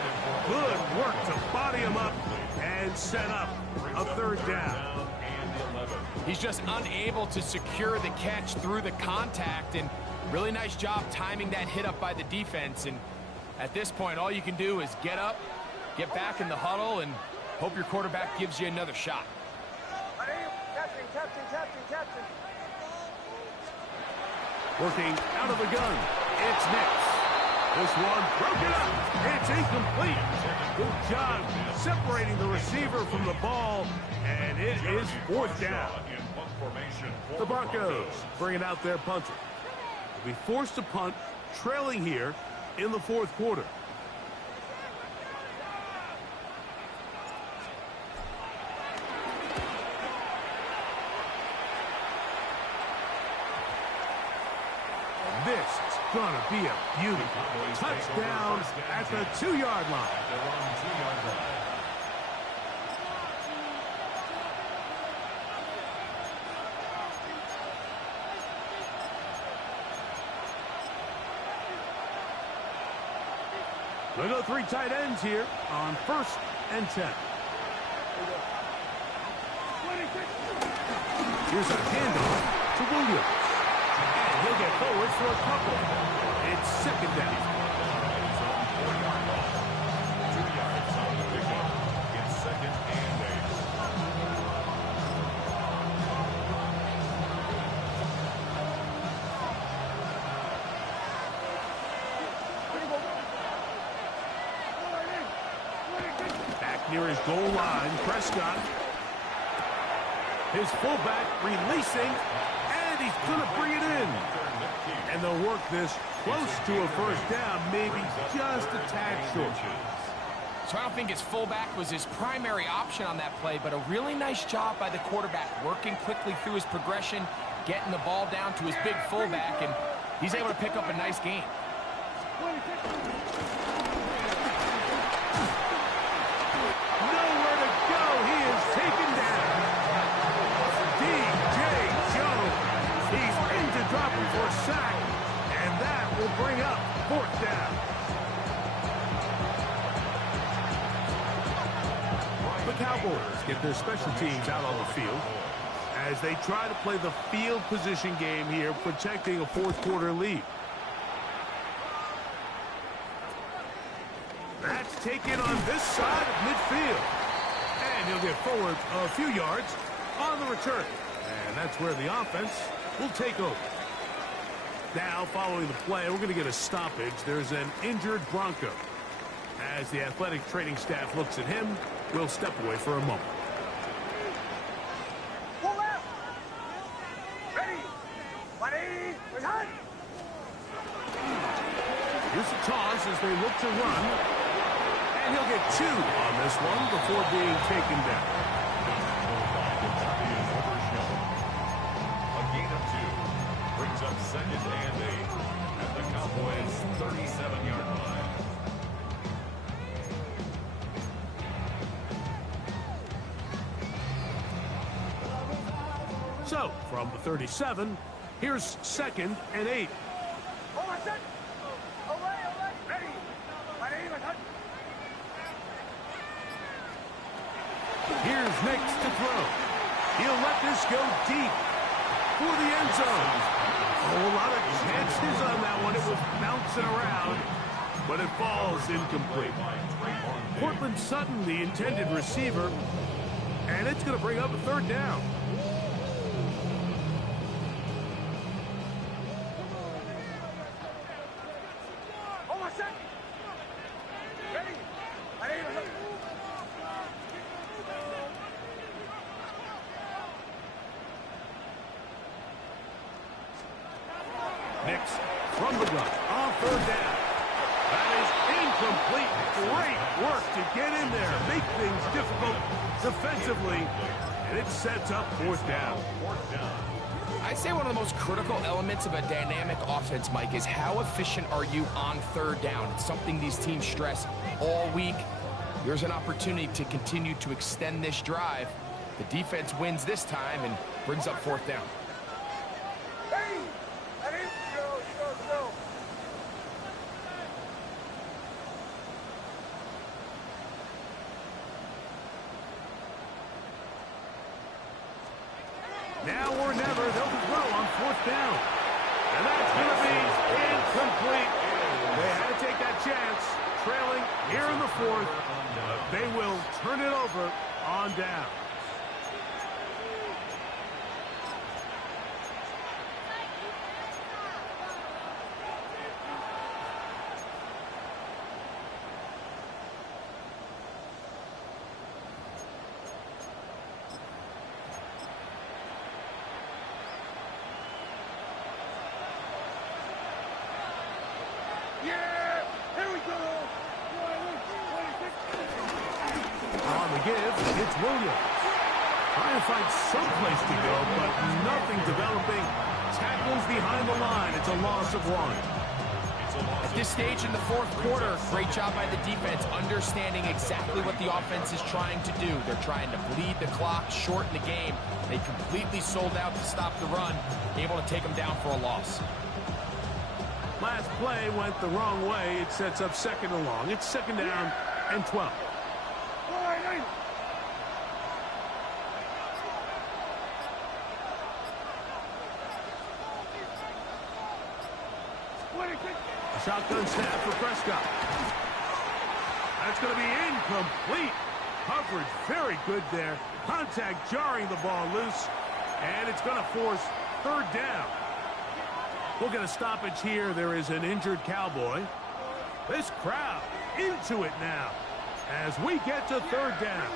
Good work to body him up and set up a third down. He's just unable to secure the catch through the contact, and really nice job timing that hit up by the defense. And at this point, all you can do is get up, get back in the huddle, and hope your quarterback gives you another shot. Captain. Working out of the gun, it's Nix. This one broken up. It's incomplete. Good job separating the receiver from the ball, and it is 4th down. The Broncos bringing out their punter. They'll be forced to punt, trailing here in the 4th quarter. This is going to be a beauty. Touchdown at the 2-yard line. They'll go 3 tight ends here on 1st and 10. Here's a handoff to Williams. And he'll get forward for a couple. It's 2nd down. 4-yard line. 2 yards on the pickup. It's 2nd and 8. Back near his goal line, Prescott. His fullback releasing, and he's going to bring it in. And they'll work this close to a 1st down, maybe just a tad short. So I don't think his fullback was his primary option on that play, but a really nice job by the quarterback working quickly through his progression, getting the ball down to his big fullback, and he's able to pick up a nice gain. Nowhere to go. He is taken down. D.J. Jones. He's into dropping for a sack, and that will bring up 4th down. The Cowboys get their special teams out on the field as they try to play the field position game here, protecting a 4th quarter lead. That's taken on this side of midfield. And he'll get forward a few yards on the return. And that's where the offense will take over. Now, following the play, we're going to get a stoppage. There's an injured Bronco. As the athletic training staff looks at him, we'll step away for a moment. Pull out. Ready. Ready. Return. Here's the toss as they look to run. And he'll get 2 on this one before being taken down. A gain of 2 brings up 2nd and 8 at the Cowboys' 37-yard line. So, from the 37, here's 2nd and 8. Over set. Away. Ready. Ready. Return. Here's Nix to throw. He'll let this go deep for the end zone. Oh, a lot of chances on that one. It was bouncing around, but it falls incomplete. Cortland Sutton, the intended receiver, and it's going to bring up a 3rd down. Over set. Ready. Ready. Return. Nix from the gun on 3rd down. That is incomplete. Great work to get in there, make things difficult defensively, and it sets up 4th down. I'd say one of the most critical elements of a dynamic offense, Mike, is how efficient are you on 3rd down. It's something these teams stress all week. Here's an opportunity to continue to extend this drive. The defense wins this time and brings up 4th down. Ready. Ready. Go. Now or never, they'll throw on 4th down. And that's going to be incomplete. They had to take that chance, trailing here in the 4th. They will turn it over on down. Yeah. Here we go. On the give, it's Williams. Trying to find some place to go, but nothing developing. Tackles behind the line. It's a loss of 1. At this stage in the 4th quarter, great job by the defense, understanding exactly what the offense is trying to do. They're trying to bleed the clock, shorten the game. They completely sold out to stop the run, able to take them down for a loss. Last play went the wrong way. It sets up second and long. It's second down and 12. A shotgun snap for Prescott. That's going to be incomplete. Coverage very good there. Contact jarring the ball loose. And it's going to force third down. We'll get a stoppage here. There is an injured Cowboy. This crowd into it now as we get to third down.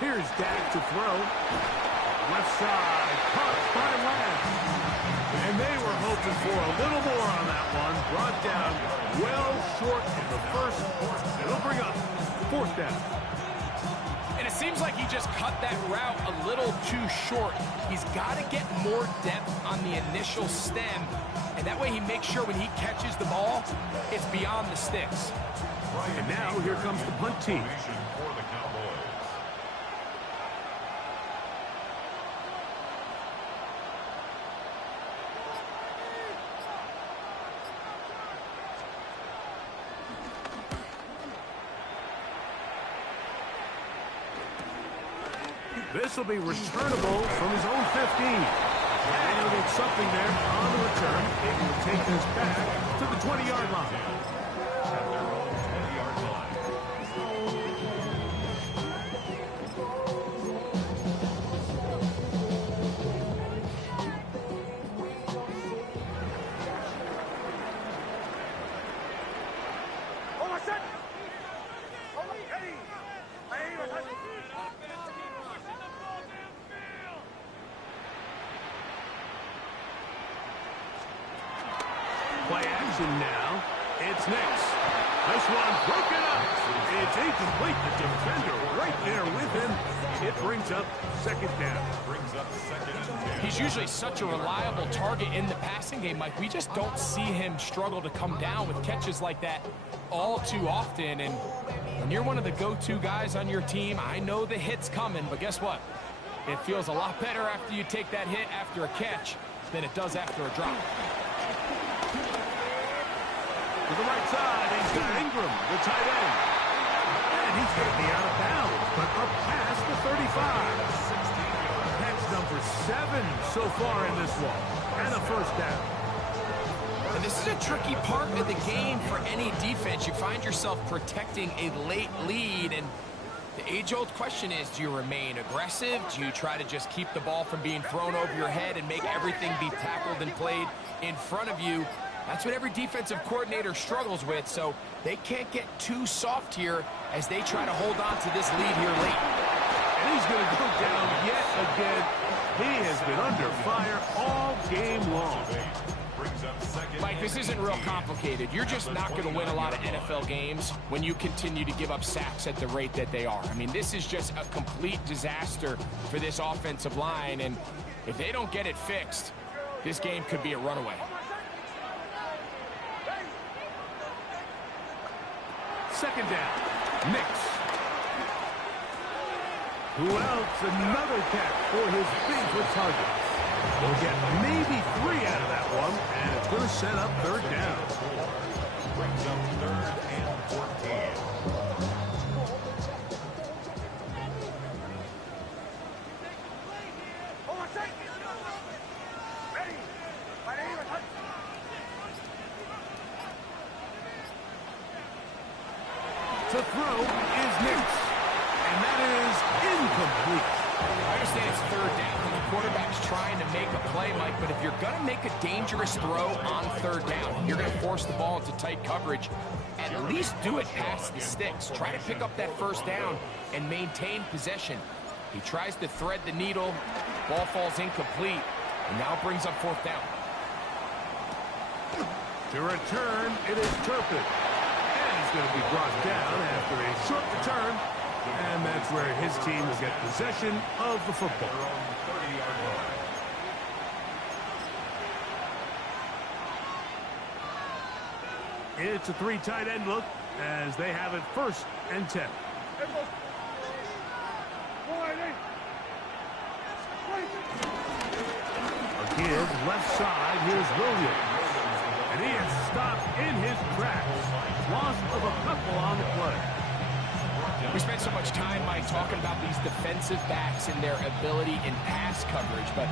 Here's Dak to throw. Left side, caught by Lance. And they were hoping for a little more on that one. Brought down well short in the first. It'll bring up fourth down. And it seems like he just cut that route a little too short. He's got to get more depth on the initial stem. And that way he makes sure when he catches the ball, it's beyond the sticks. And now here comes the punt team. This will be returnable from his own 15. And he'll get something there on the return. Able to take this back to the 20-yard line. At their own 20-yard line. Play action now. It's Nix. This one broken up. It's incomplete. The defender right there with him. It brings up second down. Brings up second and 10. He's usually such a reliable target in the passing game, Mike. We just don't see him struggle to come down with catches like that all too often. And when you're one of the go-to guys on your team, I know the hit's coming, but guess what? It feels a lot better after you take that hit after a catch than it does after a drop. To the right side, he's got Ingram, the tight end. And he's going to be out of bounds, but up past the 35. That's number 7 so far in this one. And a first down. And this is a tricky part of the game for any defense. You find yourself protecting a late lead, and the age-old question is, do you remain aggressive? Do you try to just keep the ball from being thrown over your head and make everything be tackled and played in front of you? That's what every defensive coordinator struggles with, so they can't get too soft here as they try to hold on to this lead here late. And he's going to go down yet again. He has been under fire all game long. Mike, this isn't real complicated. You're just not going to win a lot of NFL games when you continue to give up sacks at the rate that they are. I mean, this is just a complete disaster for this offensive line, and if they don't get it fixed, this game could be a runaway. Second down, Nix. Who else? Another catch for his favorite target. We'll get maybe 3 out of that one, and it's going to set up third down. Brings up third and 14. To throw is Nix, and that is incomplete. I understand it's third down and the quarterback's trying to make a play, Mike, but if you're going to make a dangerous throw on third down, you're going to force the ball into tight coverage, at least do it past the sticks. Try to pick up that first down and maintain possession. He tries to thread the needle, ball falls incomplete, and now brings up fourth down. To return, it is Turpin. Going to be brought down after a short return, and that's where his team will get possession of the football. It's a 3 tight end look as they have it first and 10. A give left side. Here's Williams. And he is stopped in his tracks. Loss of a couple on the play. We spent so much time, Mike, talking about these defensive backs and their ability in pass coverage. But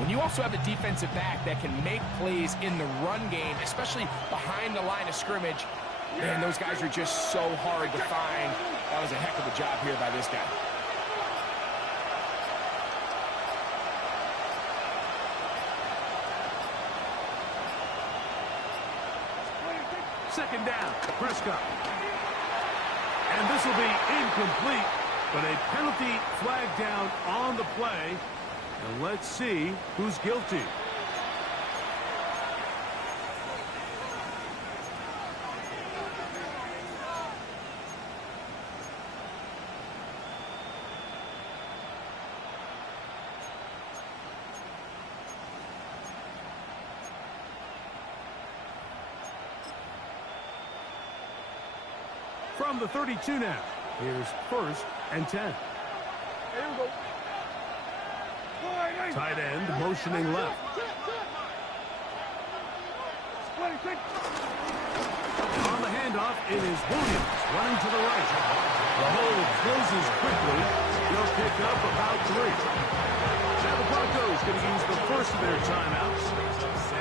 when you also have a defensive back that can make plays in the run game, especially behind the line of scrimmage, man, those guys are just so hard to find. That was a heck of a job here by this guy. Second down, Prescott. And this will be incomplete, but a penalty flag down on the play. And let's see who's guilty. From the 32 now, here's 1st and 10. Tight end motioning left. On the handoff, it is Williams running to the right. The hole closes quickly. They'll pick up about 3. Now the Broncos going to use the first of their timeouts.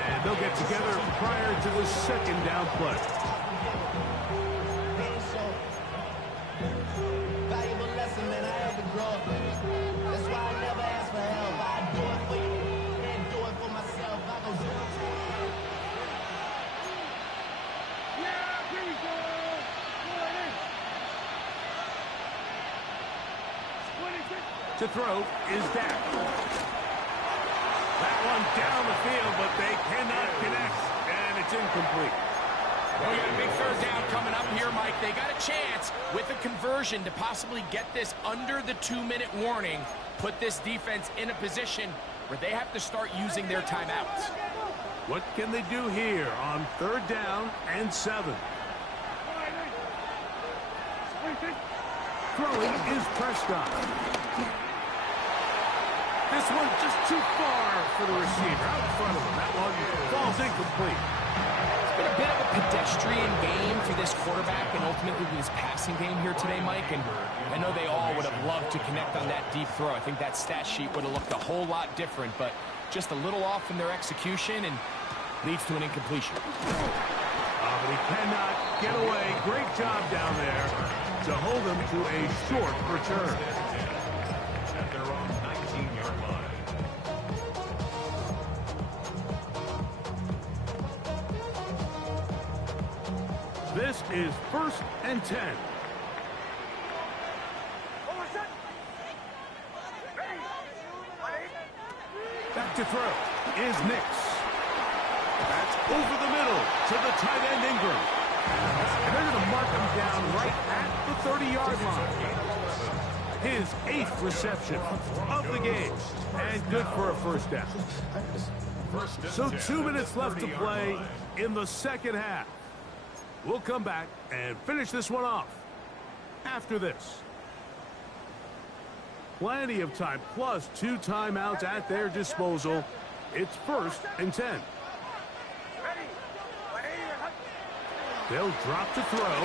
And they'll get together prior to the second down play. To throw is Dak. That one down the field, but they cannot connect, and it's incomplete. Well, we got a big 3rd down coming up here, Mike. They got a chance with a conversion to possibly get this under the 2-minute warning, put this defense in a position where they have to start using their timeouts. What can they do here on 3rd down and 7? Throwing is Prescott. This one just too far for the receiver. Out in front of him. That one falls incomplete. It's been a bit of a pedestrian game for this quarterback and ultimately this passing game here today, Mike. And I know they all would have loved to connect on that deep throw. I think that stat sheet would have looked a whole lot different, but just a little off in their execution and leads to an incompletion. But he cannot get away. Great job down there to hold him to a short return. At their own 19-yard line. This is 1st and 10. Back to throw is Nix. That's over the middle to the tight end Ingram. And they're going to mark him down right at the 30-yard line. His 8th reception of the game. And good for a 1st down. So 2 minutes left to play in the second half. We'll come back and finish this one off after this. Plenty of time, plus 2 timeouts at their disposal. It's 1st and 10. They'll drop to throw.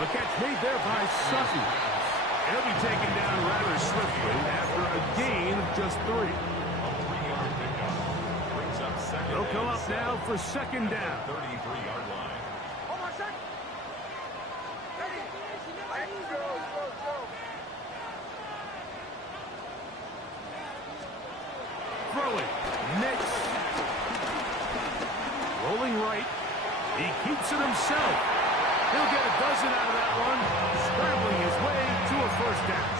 The catch made there by Sutton. He'll be taken down rather swiftly after a gain of just 3. A 3-yard pickup. Brings up 2nd. They'll come up now for 2nd down. 33-yard line. Throwing. Nix. Rolling right. He keeps it himself. He'll get a dozen out of that one. Scrambling his way to a 1st down.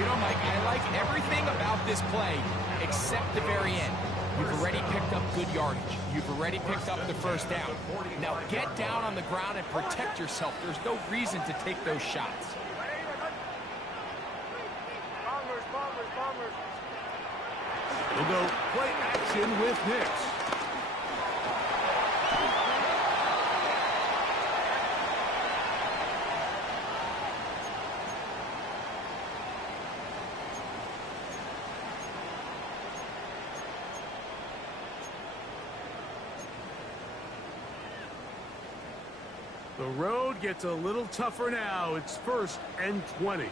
You know, Mike, I like everything about this play except the very end. You've already picked up good yardage. You've already picked up the 1st down. Now get down on the ground and protect yourself. There's no reason to take those shots. We'll go play action with Nix. The road gets a little tougher now. It's 1st and 20.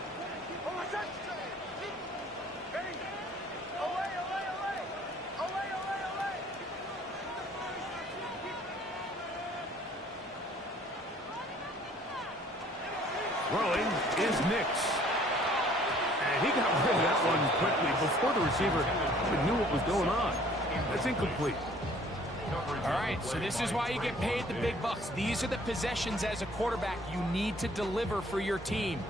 Throwing is Nix. And he got rid of that one quickly before the receiver even knew what was going on. That's incomplete. All right, so this is why you get paid the big bucks. These are the possessions as a quarterback you need to deliver for your team.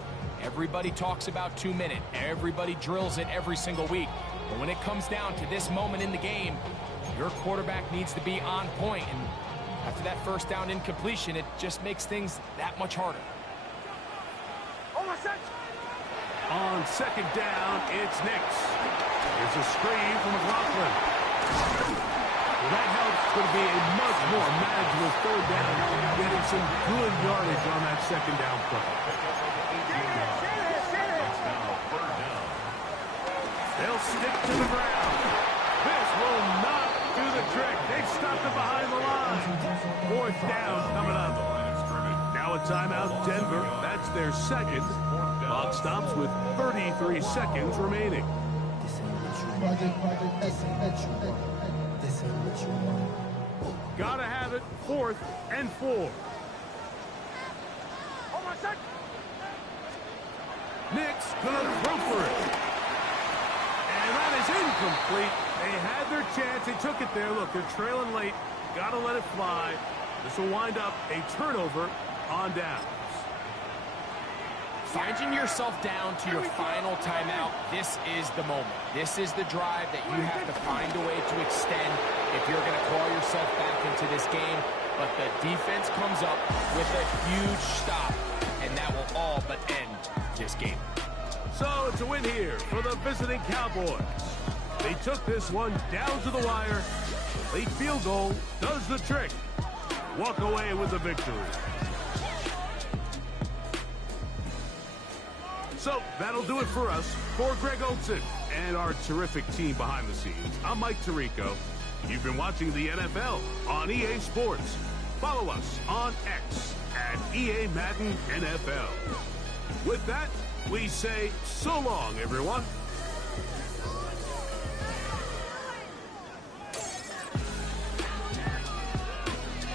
Everybody talks about 2-minute. Everybody drills it every single week. But when it comes down to this moment in the game, your quarterback needs to be on point. And after that first down incompletion, it just makes things that much harder. On 2nd down, it's Nix. Here's a screen from McLaughlin. Well, that helps. It's going to be a much more manageable 3rd down, getting some good yardage on that 2nd down play. They'll stick to the ground. This will not do the trick. They've stopped it behind the line. 4th down coming up. Now a timeout, Denver. That's their 2nd. Clock stops with 33 seconds remaining. Gotta have it. 4th and 4. Nix gonna throw for it. And that is incomplete. They had their chance. They took it there. Look, they're trailing late. Gotta let it fly. This will wind up a turnover on downs. Finding yourself down to your final timeout, this is the moment. This is the drive that you have to find a way to extend if you're going to call yourself back into this game. But the defense comes up with a huge stop, and that will all but end this game. So it's a win here for the visiting Cowboys. They took this one down to the wire. The late field goal does the trick. Walk away with the victory. So that'll do it for us. For Greg Olson and our terrific team behind the scenes, I'm Mike Tirico. You've been watching the NFL on EA Sports. Follow us on X at EA Madden NFL. With that, we say so long, everyone.